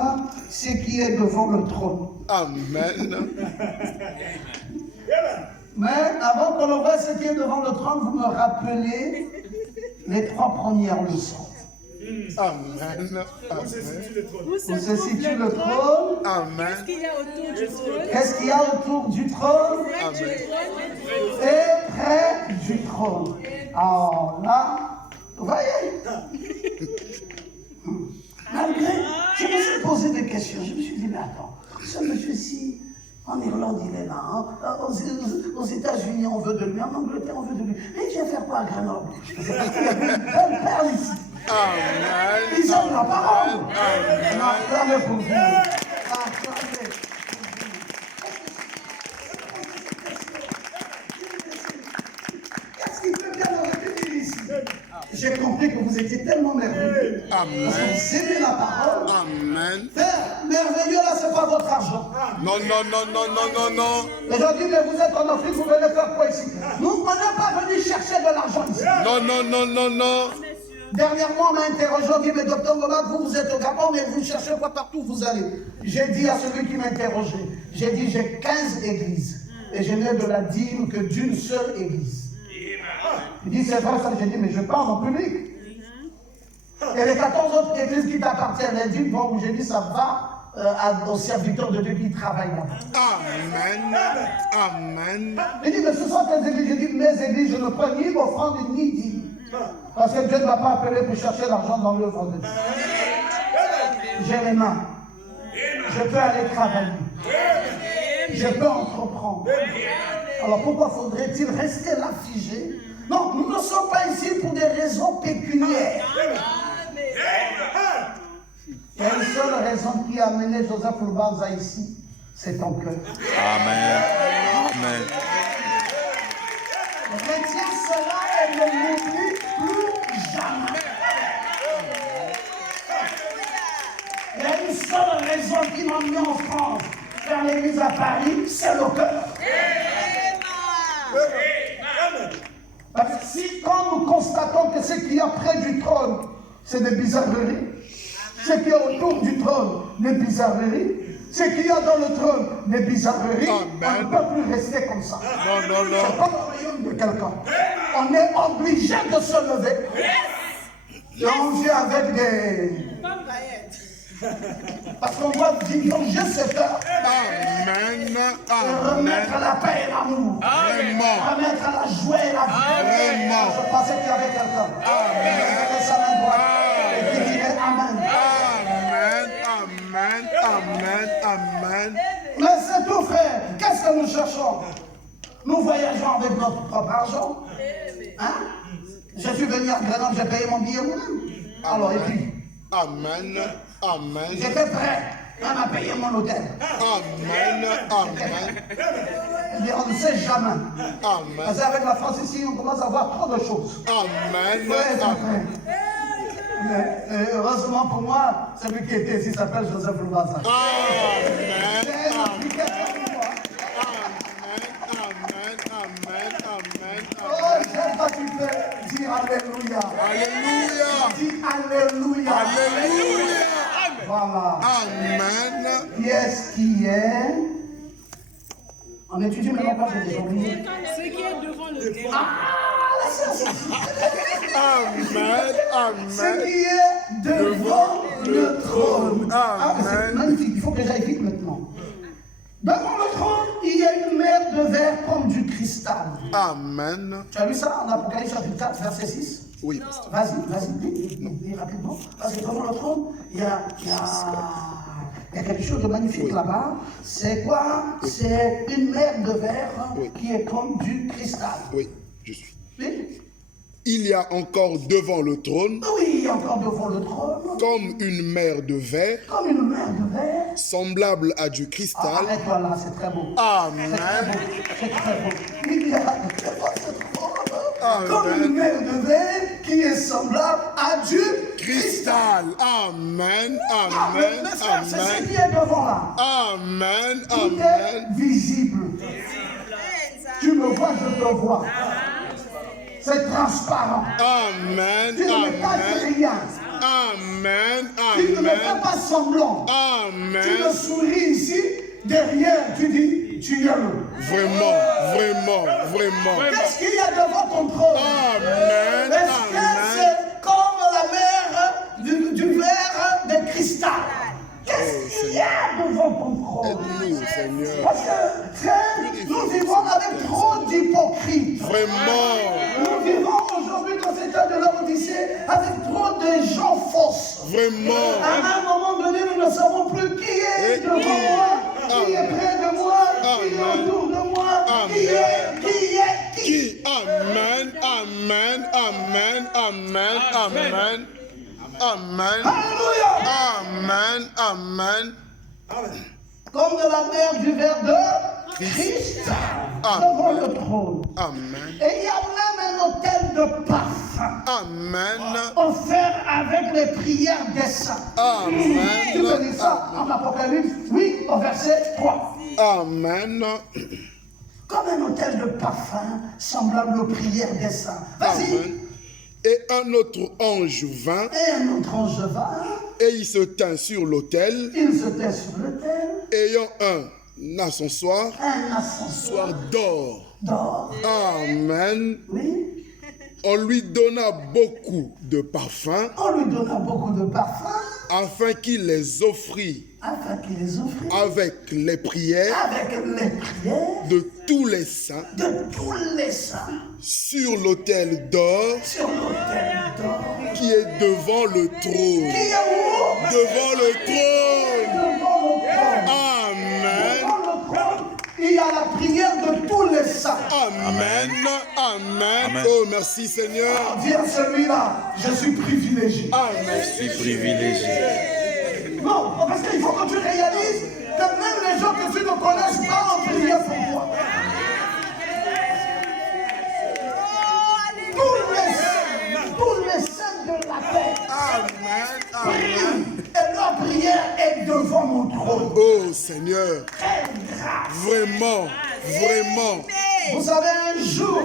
ce qui est devant le trône. Amen. Mais avant qu'on voit ce qui est devant le trône, vous me rappelez les 3 premières leçons. Amen. Où se situe le trône? Où se situe le trône? Amen. Qu'est-ce qu'il y a autour du trône? Qu'est-ce qu'il y a autour du trône? Amen. Et près du trône. Alors là, vous voyez? Malgré, je me suis posé des questions. Je me suis dit, mais attends, ce monsieur-ci, en Irlande, il est là. Hein? Aux États-Unis, on veut de lui. En Angleterre, on veut de lui. Mais il vient faire quoi à Grenoble? Il y a une belle perle ici. Amen. Ils ont la parole. Amen. Acclamez pour vous. Acclamez. Qu'est-ce qui peut bien me retenir ici? J'ai compris que vous étiez tellement merveilleux. Amen. Parce que vous aimez la parole. Amen. Frère, merveilleux là, c'est pas votre argent. Non, non, non, non, non, non, non. Les gens disent, mais vous êtes en Afrique, vous venez faire quoi ici? Nous, on n'est pas venu chercher de l'argent ici. Non, non, non, non, non. Dernièrement, on m'a interrogé, on dit, mais docteur Ngomat, vous êtes au Gabon, mais vous cherchez quoi partout où vous allez? J'ai dit à celui qui m'interrogeait, j'ai dit, j'ai 15 églises. Et je n'ai de la dîme que d'une seule église. Il dit, c'est vrai ça, j'ai dit, mais je parle en public. Et les 14 autres églises qui t'appartiennent, les dîmes, bon, j'ai dit, ça va aux serviteurs de Dieu qui travaillent là-bas. Amen. Amen. Il dit, mais ce sont tes églises. J'ai dit, mes églises, je ne prends ni offrande ni dîme. Parce que Dieu ne m'a pas appelé pour chercher l'argent dans l'œuvre de Dieu. J'ai les mains. Je peux aller travailler. Je peux entreprendre. Alors pourquoi faudrait-il rester là figé? Non, nous ne sommes pas ici pour des raisons pécuniaires. Il y a une seule raison qui a amené Joseph Lubanza ici, c'est ton cœur. Amen. Amen. Retiens cela et ne l'oublie plus jamais. Il y a une seule raison qui m'a mis en France, faire l'église à Paris, c'est le cœur. Parce que si quand nous constatons que ce qu'il y a près du trône, c'est des bizarreries, ce qu'il y a autour du trône, des bizarreries, ce qu'il y a dans le trône, des bizarreries, Amen. on ne peut plus rester comme ça. Non, non, non. C'est pas le royaume de quelqu'un. On est obligé de se lever. Et on vient avec des... Parce qu'on doit vidanger ce cœur. Amen. Et remettre Amen. la paix et l'amour. Vraiment. Remettre la joie et la vie. Vraiment. Je pensais qu'il y avait quelqu'un. Levez sa main droite. Et qui dirait Amen. Amen. Amen. Amen. Mais c'est tout, frère. Qu'est-ce que nous cherchons? Nous voyageons avec notre propre argent. Hein? Je suis venu à Grenoble, j'ai payé mon billet moi-même. Alors, et puis, Amen. Amen. j'étais prêt même à payer mon hôtel. Amen. Amen. Mais on ne sait jamais. Amen. Parce qu'avec la France ici, on commence à voir trop de choses. Amen. Ouais, c'est Amen. vrai. Mais heureusement pour moi, celui qui était ici s'appelle Joseph Lubanza. Amen. C'est un Africain comme moi. Amen. Amen. Amen. Oh, j'aime pas tu peux dire Alléluia. Alléluia. Dis Alléluia. Alléluia. Voilà. Amen. Qui est-ce qui est? On étudie maintenant pas, j'ai déjà oublié. Ce qui est devant le trône. Amen. Ce Amen. qui est devant le trône. Ah, c'est Amen. magnifique, il faut que j'aille vite maintenant. Devant le trône, il y a une mer de verre comme du cristal. Amen. Tu as lu ça en Apocalypse chapitre 4, verset 6? Oui, pasteur. Vas-y, lis rapidement. Parce que devant le trône, il y a quelque chose de magnifique là-bas. C'est quoi? C'est une mer de verre qui est comme du cristal. Oui, je suis. Oui, Il y a encore devant le trône, oui, encore devant le trône, comme une mer de verre, comme une mer de verre. semblable à du Ah, cristal. arrête-toi là, c'est très beau. Amen. C'est très beau, c'est très beau. Il y a devant ce trône, comme Amen. une mer de verre qui est semblable à du Cristal. Amen. Ah, mais Amen. frère, c'est ce Amen. qui est devant là. Amen. Tout Amen. est visible. Tu me vois, je te vois. c'est transparent. Amen. Tu ne me caches Amen. rien. Amen. Tu ne me fais Amen. pas semblant. Tu Amen. me souris ici, derrière, tu dis, tu es heureux. Vraiment, vraiment, vraiment. Qu'est-ce qu'il y a devant ton trône? Amen. Est-ce que Amen. c'est comme la mer du verre de cristal? Qu'est-ce qu'il y a devant ton trône? Aide-nous, Seigneur. Parce que, frère, nous vivons avec trop d'hypocrites. Vraiment. Nous vivons aujourd'hui dans cet état de l'Odyssée avec trop de gens fausses. Vraiment. À un moment donné, nous ne savons plus qui est devant moi, qui est près de moi, qui est autour de moi, qui est. Qui? Amen. Amen. Amen. Amen. Amen. Amen. Alléluia. Amen. Amen. Comme de la mer du verre de cristal devant le trône. Amen. Et il y a même un autel de parfum Amen. offert avec les prières des saints. Amen. Tu peux lire ça en Apocalypse 8 au verset 3. Amen. Comme un autel de parfum semblable aux prières des saints. Vas-y. Amen. Et un autre ange vint, Et un autre ange vint, et il se tint sur l'autel, il se tait sur l'autel, ayant un ascensoir un ascenseur d'or. Amen. Oui. On lui donna beaucoup de parfums, On lui donna beaucoup de parfums afin qu'il les offrit afin qu'il les offrit avec les prières avec les prières de tous les saints de tous les saints sur l'autel d'or sur l'autel d'or. qui est devant le trône. Qui est où? Devant le trône. Devant le trône. Amen. Devant le trône, il y a la prière de tous les saints. Amen. Amen. Oh, merci Seigneur. Dis à celui-là, je suis privilégié. Amen. Je suis privilégié. Non, parce qu'il faut que tu réalises que même les gens que tu ne connaisses pas ont prié pour toi. Tous les saints de la terre Amen. prient et leur prière est devant mon trône. Oh Seigneur. Quelle grâce! Vraiment. Vraiment. Vous savez, un jour,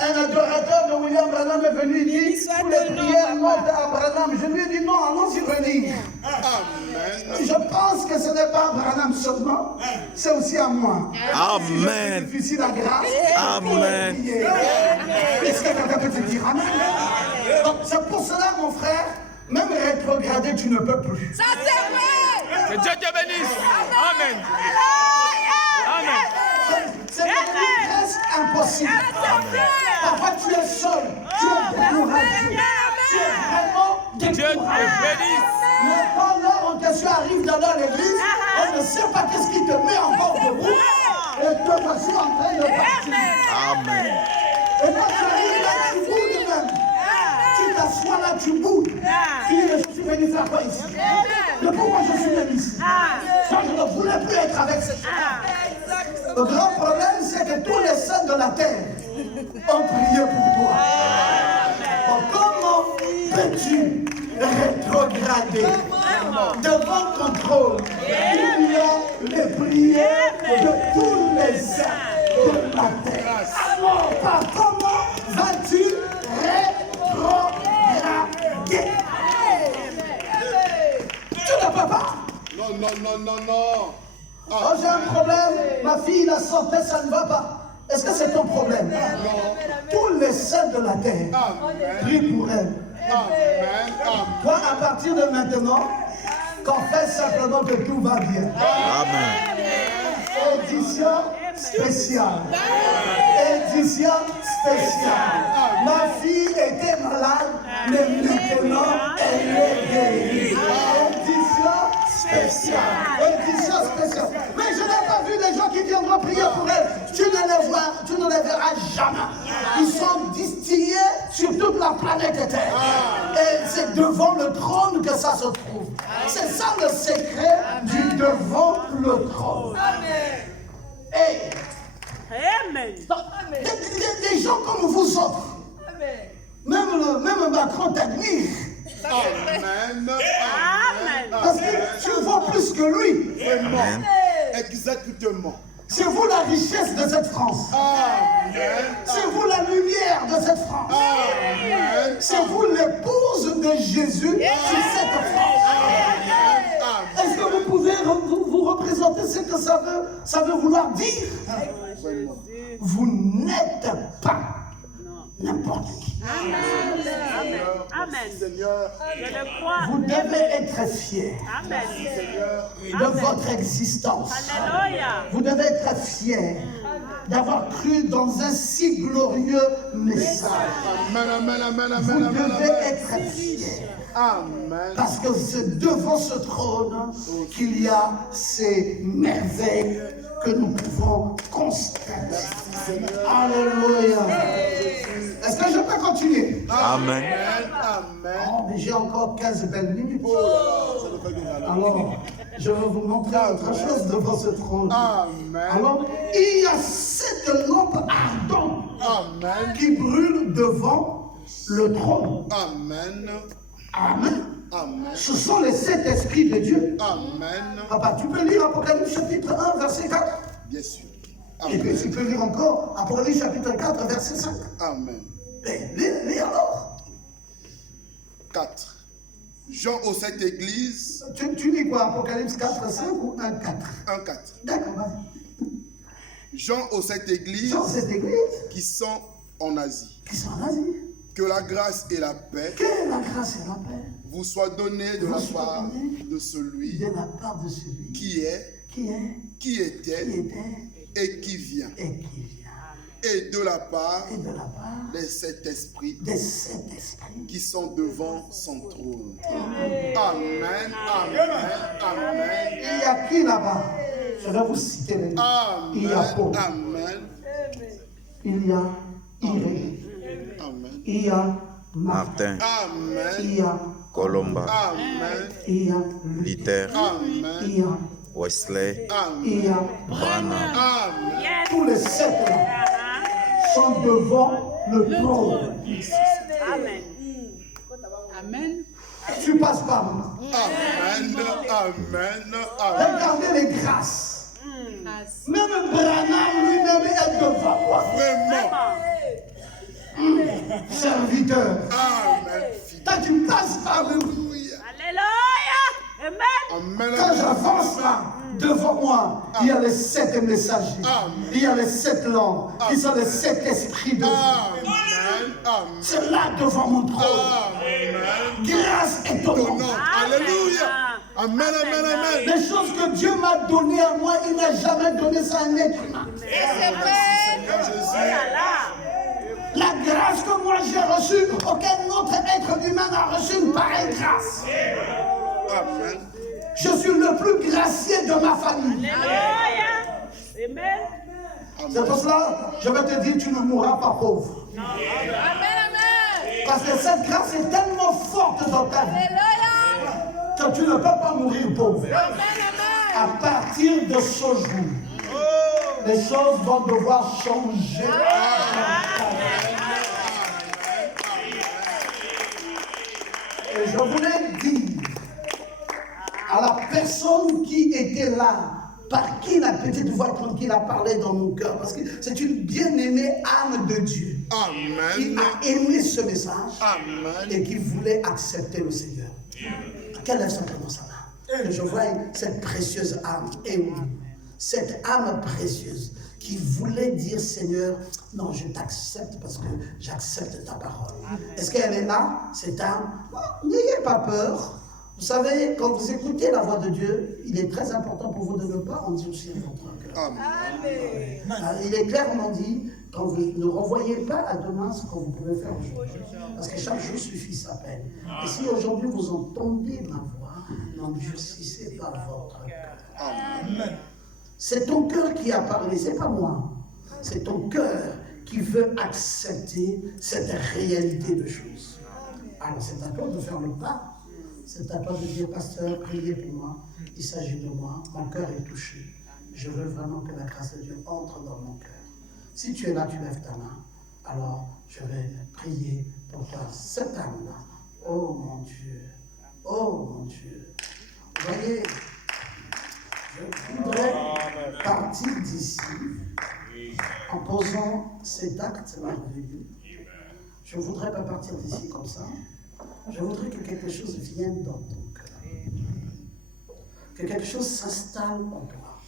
un adorateur de William Branham est venu et dit tous les prières montent à Branham. Je lui ai dit non, allons-y venir. Amen. Je pense que ce n'est pas à Branham seulement, c'est aussi à moi. Amen. C'est difficile à grâce. Amen. Est-ce que quelqu'un peut te dire amen? Donc, c'est pour cela, mon frère, même rétrograder, tu ne peux plus. Ça c'est vrai. Que Dieu te bénisse. Amen. Amen. C'est devenu presque impossible. Parfois, tu es seul, tu es découragé. Tu es vraiment Dieu te découragé. bénisse. Mais quand l'heure en question arrive dans l'église, on ne sait pas qu'est-ce qui te met encore debout. Et toi, voici en train de partir. Amen. Et quand tu arrives là, tu boudes même. Tu t'assois là, tu boudes. Tu dis, mais je suis venu faire quoi ici? Mais pourquoi je suis venu ici? Ça, je ne voulais plus être avec ces gens. Le grand problème, c'est que tous les saints de la terre ont prié pour toi. Bon, comment peux-tu rétrograder devant ton trône? Il y a les prières de tous les saints de la terre. Alors, par comment vas-tu rétrograder? Tu ne peux pas. Non. Oh, j'ai un problème, ma fille, la santé, ça ne va pas. Est-ce que c'est ton problème? Non. Tous les saints de la terre prient pour elle. Amen. Toi, à partir de maintenant, confesse simplement que tout va bien. Amen. Édition spéciale. Édition spéciale. Ma fille était malade, mais maintenant elle est guérie. Édition spéciale. Édition spéciale. Mais je n'ai pas vu des gens qui viendront prier pour elle. Tu ne les verras jamais. Ils sont distillés sur toute la planète Terre. Et c'est devant le trône que ça se trouve. C'est ça le secret du devant le trône. Hey, Amen. des gens comme vous autres, même Macron t'admire. Amen. Amen. Parce que tu vaux plus que lui. Vraiment. Exactement. C'est vous la richesse de cette France. Amen. C'est vous la lumière de cette France. Amen. C'est vous l'épouse de Jésus sur cette France. Est-ce que vous pouvez vous représenter ce que ça veut vouloir dire? Vous n'êtes pas n'importe qui. Amen. Amen. Seigneur, Je le crois. Vous devez être fiers Amen. de votre existence. Alléluia. Vous devez être fiers d'avoir cru dans un si glorieux message. Amen, amen, amen, Vous amen, amen, devez amen. être fiers. Amen. Parce que c'est devant ce trône qu'il y a ces merveilles que nous pouvons constater. Alléluia. Est-ce que je peux continuer? Amen. Amen. Oh, mais j'ai encore 15 belles minutes. Alors, je vais vous montrer autre chose devant ce trône. Amen. Alors, il y a 7 lampes ardentes Amen. qui brûlent devant le trône. Amen. Amen. Amen. Ce sont les 7 esprits de Dieu. Amen. Papa, tu peux lire Apocalypse chapitre 1, verset 4. Bien sûr. Et puis tu Amen. peux lire encore Apocalypse chapitre 4, verset 5. Amen. Mais lis alors. 4. Jean aux 7 églises. Tu lis quoi, Apocalypse 4, 5 ou 1, 4? 1, 4. D'accord, vas-y. Jean aux 7 églises Dans cette église qui sont en Asie. qui sont en Asie, Que la grâce et la paix que la grâce et la paix vous soient données de Vous la soient part données de celui de la part de celui qui est, qui est, qui était qui était et qui vient. et qui vient. Et de la part Et de la part des 7 esprits des 7 esprits. qui sont devant son trône. Amen. Amen. Amen. Il y a qui là-bas? Je vais vous citer les noms. Il y a Paul, Amen. il y a Irène, Amen. il y a Martin, Martin, Amen. il y a Colomba, Amen. il y a Luther, Amen. il y a Wesley, il y a Branham. Amen. Yes. tous les 7 là sont devant le trône. Amen. Amen. Tu passes par moi. Amen. Amen. Amen. Regardez les grâces. Même Branham lui-même est devant moi. Vraiment. Serviteur. Amen. Toi, tu passes par le. Alléluia. Alléluia. Amen. Amen. Quand j'avance là, devant moi, il y a les 7 messagers. Amen. Il y a les 7 langues qui sont les 7 esprits de Dieu. Amen. Amen. C'est là devant mon trône. Amen. Grâce et Ton ton nom. Alléluia. Amen. Amen. Amen. Les choses que Dieu m'a données à moi, il n'a jamais donné ça à un être humain. Seigneur Jésus. La grâce que moi j'ai reçue, aucun autre être humain n'a reçu une pareille grâce. Amen. Je suis le plus gracié de ma famille. Alléluia. Amen. C'est pour cela, je vais te dire, tu ne mourras pas pauvre. Parce que cette grâce est tellement forte dans ta vie que tu ne peux pas mourir pauvre. À partir de ce jour, les choses vont devoir changer. Et je voulais dire à la personne qui était là, par qui la petite voix tranquille a parlé dans mon cœur, parce que c'est une bien-aimée âme de Dieu qui Amen. a aimé ce message Amen. et qui voulait accepter le Seigneur. Qu'elle lève simplement sa main. Que je voie cette précieuse âme. Et oui, cette âme précieuse qui voulait dire, Seigneur, non, je t'accepte parce que j'accepte ta parole. Est-ce qu'elle est là, cette âme? N'ayez pas peur. Vous savez, quand vous écoutez la voix de Dieu, il est très important pour vous de ne pas endurcir votre cœur. Amen. Il est clairement dit, quand vous ne renvoyez pas à demain ce que vous pouvez faire aujourd'hui. Parce que chaque jour suffit sa peine. Et si aujourd'hui vous entendez ma voix, n'endurcissez pas votre cœur. Amen. C'est ton cœur qui a parlé, c'est pas moi. C'est ton cœur qui veut accepter cette réalité de choses. Alors c'est à toi de faire le pas. C'est à toi de dire, pasteur, priez pour moi. Il s'agit de moi. Mon cœur est touché. Je veux vraiment que la grâce de Dieu entre dans mon cœur. Si tu es là, tu lèves ta main. Alors, je vais prier pour toi. Cette âme-là. Oh mon Dieu. Oh mon Dieu. Vous voyez, je voudrais partir d'ici. ici, en posant cet acte merveilleux, je ne voudrais pas partir d'ici comme ça. Je voudrais que quelque chose vienne dans ton cœur. Que quelque chose s'installe en toi.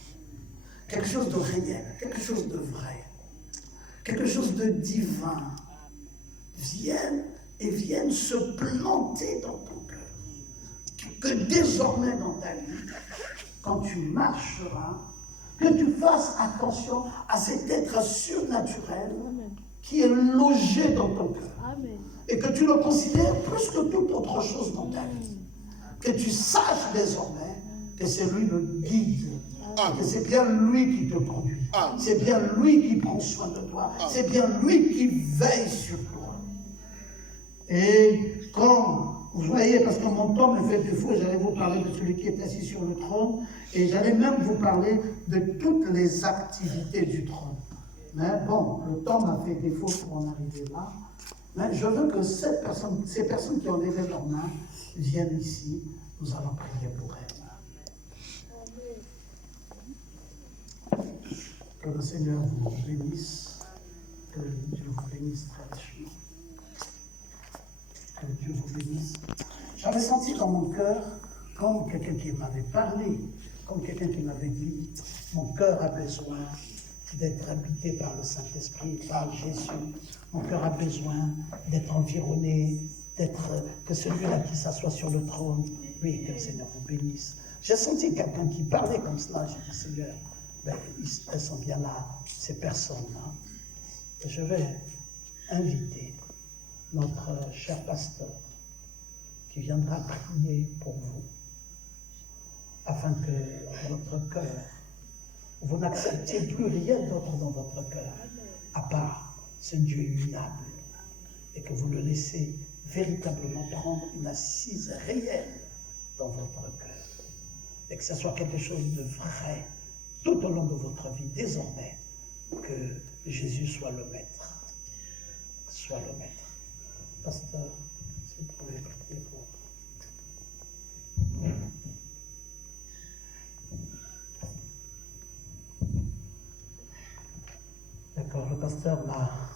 Quelque chose de réel, quelque chose de vrai. Quelque chose de divin vienne se planter dans ton cœur. Que désormais dans ta vie, quand tu marcheras, que tu fasses attention à cet être surnaturel qui est logé dans ton cœur. Amen. Et que tu le considères plus que toute autre chose dans ta vie. Que tu saches désormais que c'est lui le guide. Que c'est bien lui qui te conduit. C'est bien lui qui prend soin de toi. C'est bien lui qui veille sur toi. Et quand vous voyez, parce que mon temps me fait défaut, j'allais vous parler de celui qui est assis sur le trône, et j'allais même vous parler de toutes les activités du trône. Mais bon, le temps m'a fait défaut pour en arriver là. Mais je veux que ces personnes qui ont levé leurs mains viennent ici. Nous allons prier pour elles. Que le Seigneur vous bénisse. Que Dieu vous bénisse très richement. Que Dieu vous bénisse. J'avais senti dans mon cœur, comme quelqu'un qui m'avait parlé, comme quelqu'un qui m'avait dit, mon cœur a besoin d'être habité par le Saint-Esprit, par Jésus. Mon cœur a besoin d'être environné, que celui-là qui s'assoit sur le trône, oui, que le Seigneur vous bénisse. J'ai senti quelqu'un qui parlait comme cela. J'ai dit, Seigneur, elles sont bien là, ces personnes-là. Et je vais inviter notre cher pasteur qui viendra prier pour vous, afin que votre cœur, vous n'acceptiez plus rien d'autre dans votre cœur, à part ce Dieu immuable, et que vous le laissez véritablement prendre une assise réelle dans votre cœur, et que ce soit quelque chose de vrai tout au long de votre vie, désormais, que Jésus soit le maître. Soit le maître. Pasteur, si vous pouvez prier pour vous. D'accord, le pasteur m'a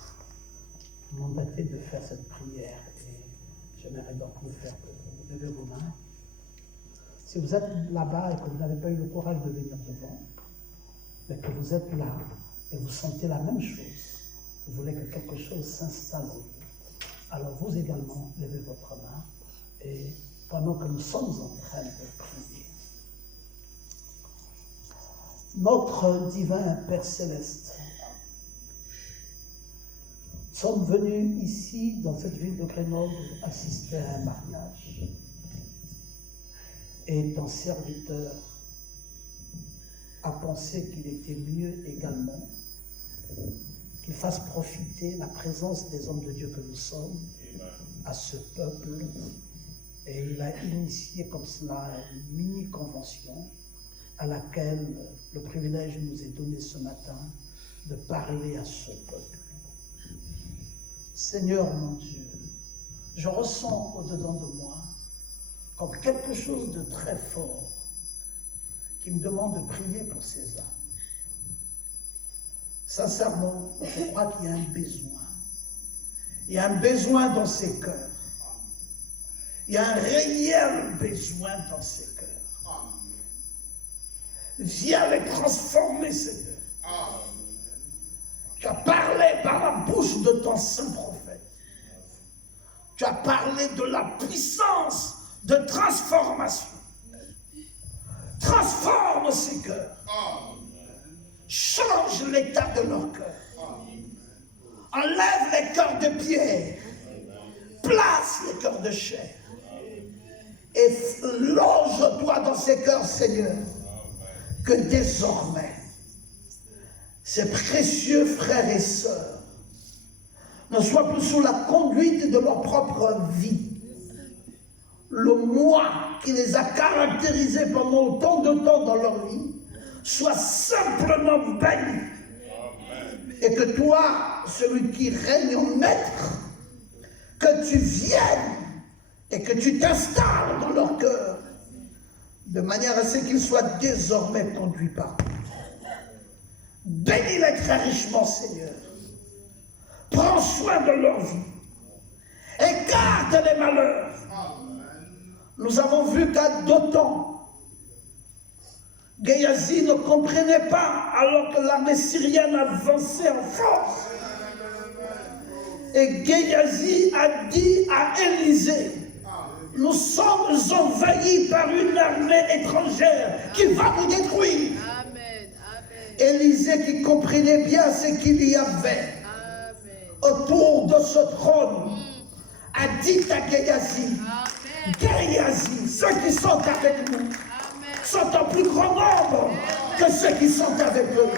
mandaté de faire cette prière et j'aimerais donc le faire pour vous. Levez vos mains. Si vous êtes là-bas et que vous n'avez pas eu le courage de venir devant, mais que vous êtes là et vous sentez la même chose, vous voulez que quelque chose s'installe en vous, alors vous également, levez votre main et pendant que nous sommes en train de prier, notre divin Père Céleste, nous sommes venus ici, dans cette ville de Grenoble, assister à un mariage. Et ton serviteur a pensé qu'il était mieux également qu'il fasse profiter la présence des hommes de Dieu que nous sommes à ce peuple. Et il a initié comme cela une mini-convention à laquelle le privilège nous est donné ce matin de parler à ce peuple. Seigneur mon Dieu, je ressens au-dedans de moi comme quelque chose de très fort qui me demande de prier pour ces âmes. Sincèrement, je crois qu'il y a un besoin. Il y a un besoin dans ces cœurs. Il y a un réel besoin dans ces cœurs. Viens les transformer, Seigneur. Tu as parlé par la bouche de ton saint prophète. Tu as parlé de la puissance de transformation. Transforme ces cœurs. Change l'état de leur cœur. Enlève les cœurs de pierre. Place les cœurs de chair. Et loge-toi dans ces cœurs, Seigneur, que désormais, ces précieux frères et sœurs ne soient plus sous la conduite de leur propre vie. Le moi qui les a caractérisés pendant autant de temps dans leur vie soit simplement banni. Et que toi, celui qui règne en maître, que tu viennes et que tu t'installes dans leur cœur de manière à ce qu'ils soient désormais conduits par toi. Bénis-les très richement, Seigneur. Prends soin de leur vie. Écarte les malheurs. Nous avons vu qu'à d'autant, Géasi ne comprenait pas alors que l'armée syrienne avançait en force. Et Géasi a dit à Élisée, nous sommes envahis par une armée étrangère qui va nous détruire. Élisée, qui comprenait bien ce qu'il y avait autour de ce trône, a dit à Géasi, Géasi, ceux qui sont avec nous sont en plus grand nombre que ceux qui sont avec eux.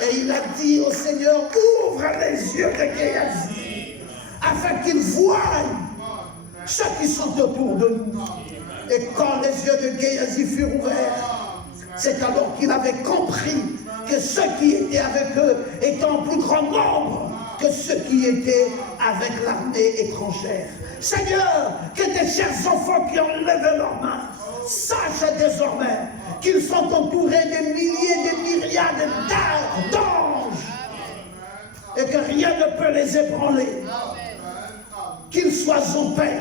Et il a dit au Seigneur, ouvre les yeux de Géasi, afin qu'il voie ceux qui sont autour de nous. Et quand les yeux de Géasi furent ouverts, c'est alors qu'il avait compris que ceux qui étaient avec eux étaient en plus grand nombre que ceux qui étaient avec l'armée étrangère. Seigneur, que tes chers enfants qui ont levé leurs mains sachent désormais qu'ils sont entourés de milliers, de myriades d'anges et que rien ne peut les ébranler. Qu'ils soient en paix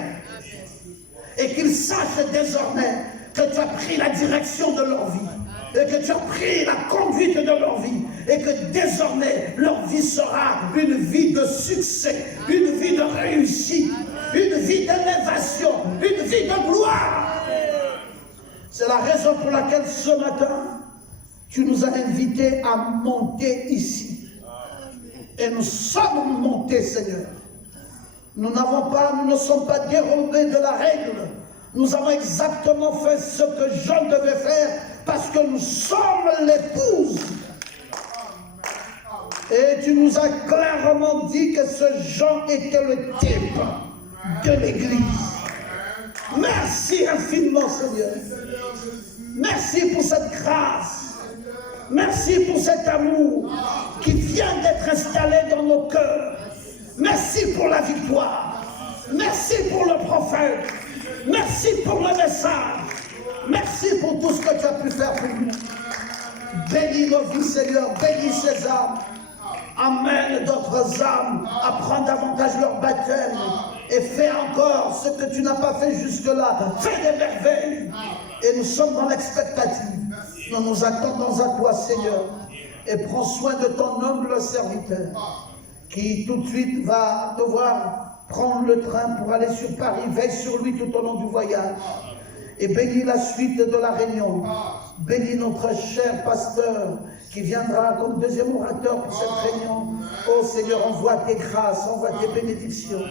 et qu'ils sachent désormais que tu as pris la direction de leur vie et que tu as pris la conduite de leur vie et que désormais leur vie sera une vie de succès, une vie de réussite, une vie d'élévation, une vie de gloire. C'est la raison pour laquelle ce matin tu nous as invités à monter ici. Et nous sommes montés, Seigneur. Nous ne sommes pas dérobés de la règle. Nous avons exactement fait ce que Jean devait faire parce que nous sommes l'épouse. Et tu nous as clairement dit que ce Jean était le type de l'Église. Merci infiniment, Seigneur. Merci pour cette grâce. Merci pour cet amour qui vient d'être installé dans nos cœurs. Merci pour la victoire. Merci pour le prophète. Merci pour le message. Merci pour tout ce que tu as pu faire pour nous. Bénis nos vies, Seigneur. Bénis ces âmes. Amène d'autres âmes à prendre davantage leur baptême. Et fais encore ce que tu n'as pas fait jusque-là. Fais des merveilles. Et nous sommes dans l'expectative. Nous nous attendons à toi, Seigneur. Et prends soin de ton humble serviteur qui tout de suite va devoir prendre le train pour aller sur Paris. Veille sur lui tout au long du voyage. Et bénis la suite de la réunion. Bénis notre cher pasteur qui viendra comme deuxième orateur pour cette réunion. Oh Seigneur, envoie tes grâces, envoie tes bénédictions.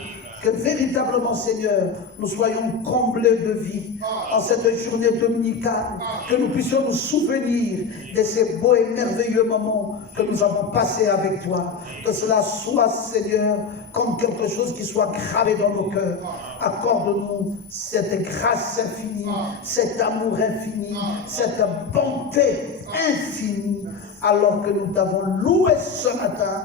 Que véritablement, Seigneur, nous soyons comblés de vie en cette journée dominicale. Que nous puissions nous souvenir de ces beaux et merveilleux moments que nous avons passés avec toi. Que cela soit, Seigneur, comme quelque chose qui soit gravé dans nos cœurs. Accorde-nous cette grâce infinie, cet amour infini, cette bonté infinie, alors que nous t'avons loué ce matin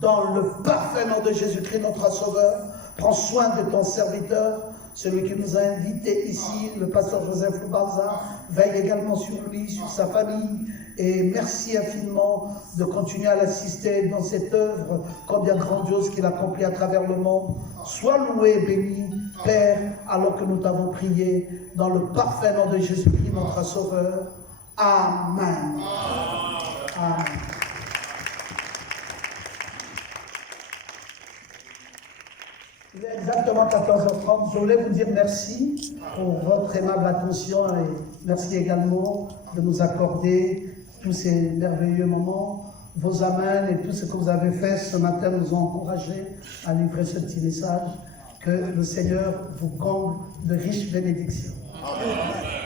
dans le parfait nom de Jésus-Christ, notre Sauveur. Prends soin de ton serviteur, celui qui nous a invités ici, le pasteur Joseph Lubarza. Veille également sur lui, sur sa famille. Et merci infiniment de continuer à l'assister dans cette œuvre combien grandiose qu'il accomplit à travers le monde. Sois loué et béni, Père, alors que nous t'avons prié dans le parfait nom de Jésus-Christ, notre Sauveur. Amen. Amen. Il est exactement 14h30. Je voulais vous dire merci pour votre aimable attention et merci également de nous accorder tous ces merveilleux moments. Vos amens et tout ce que vous avez fait ce matin nous ont encouragés à livrer ce petit message. Que le Seigneur vous comble de riches bénédictions. Amen.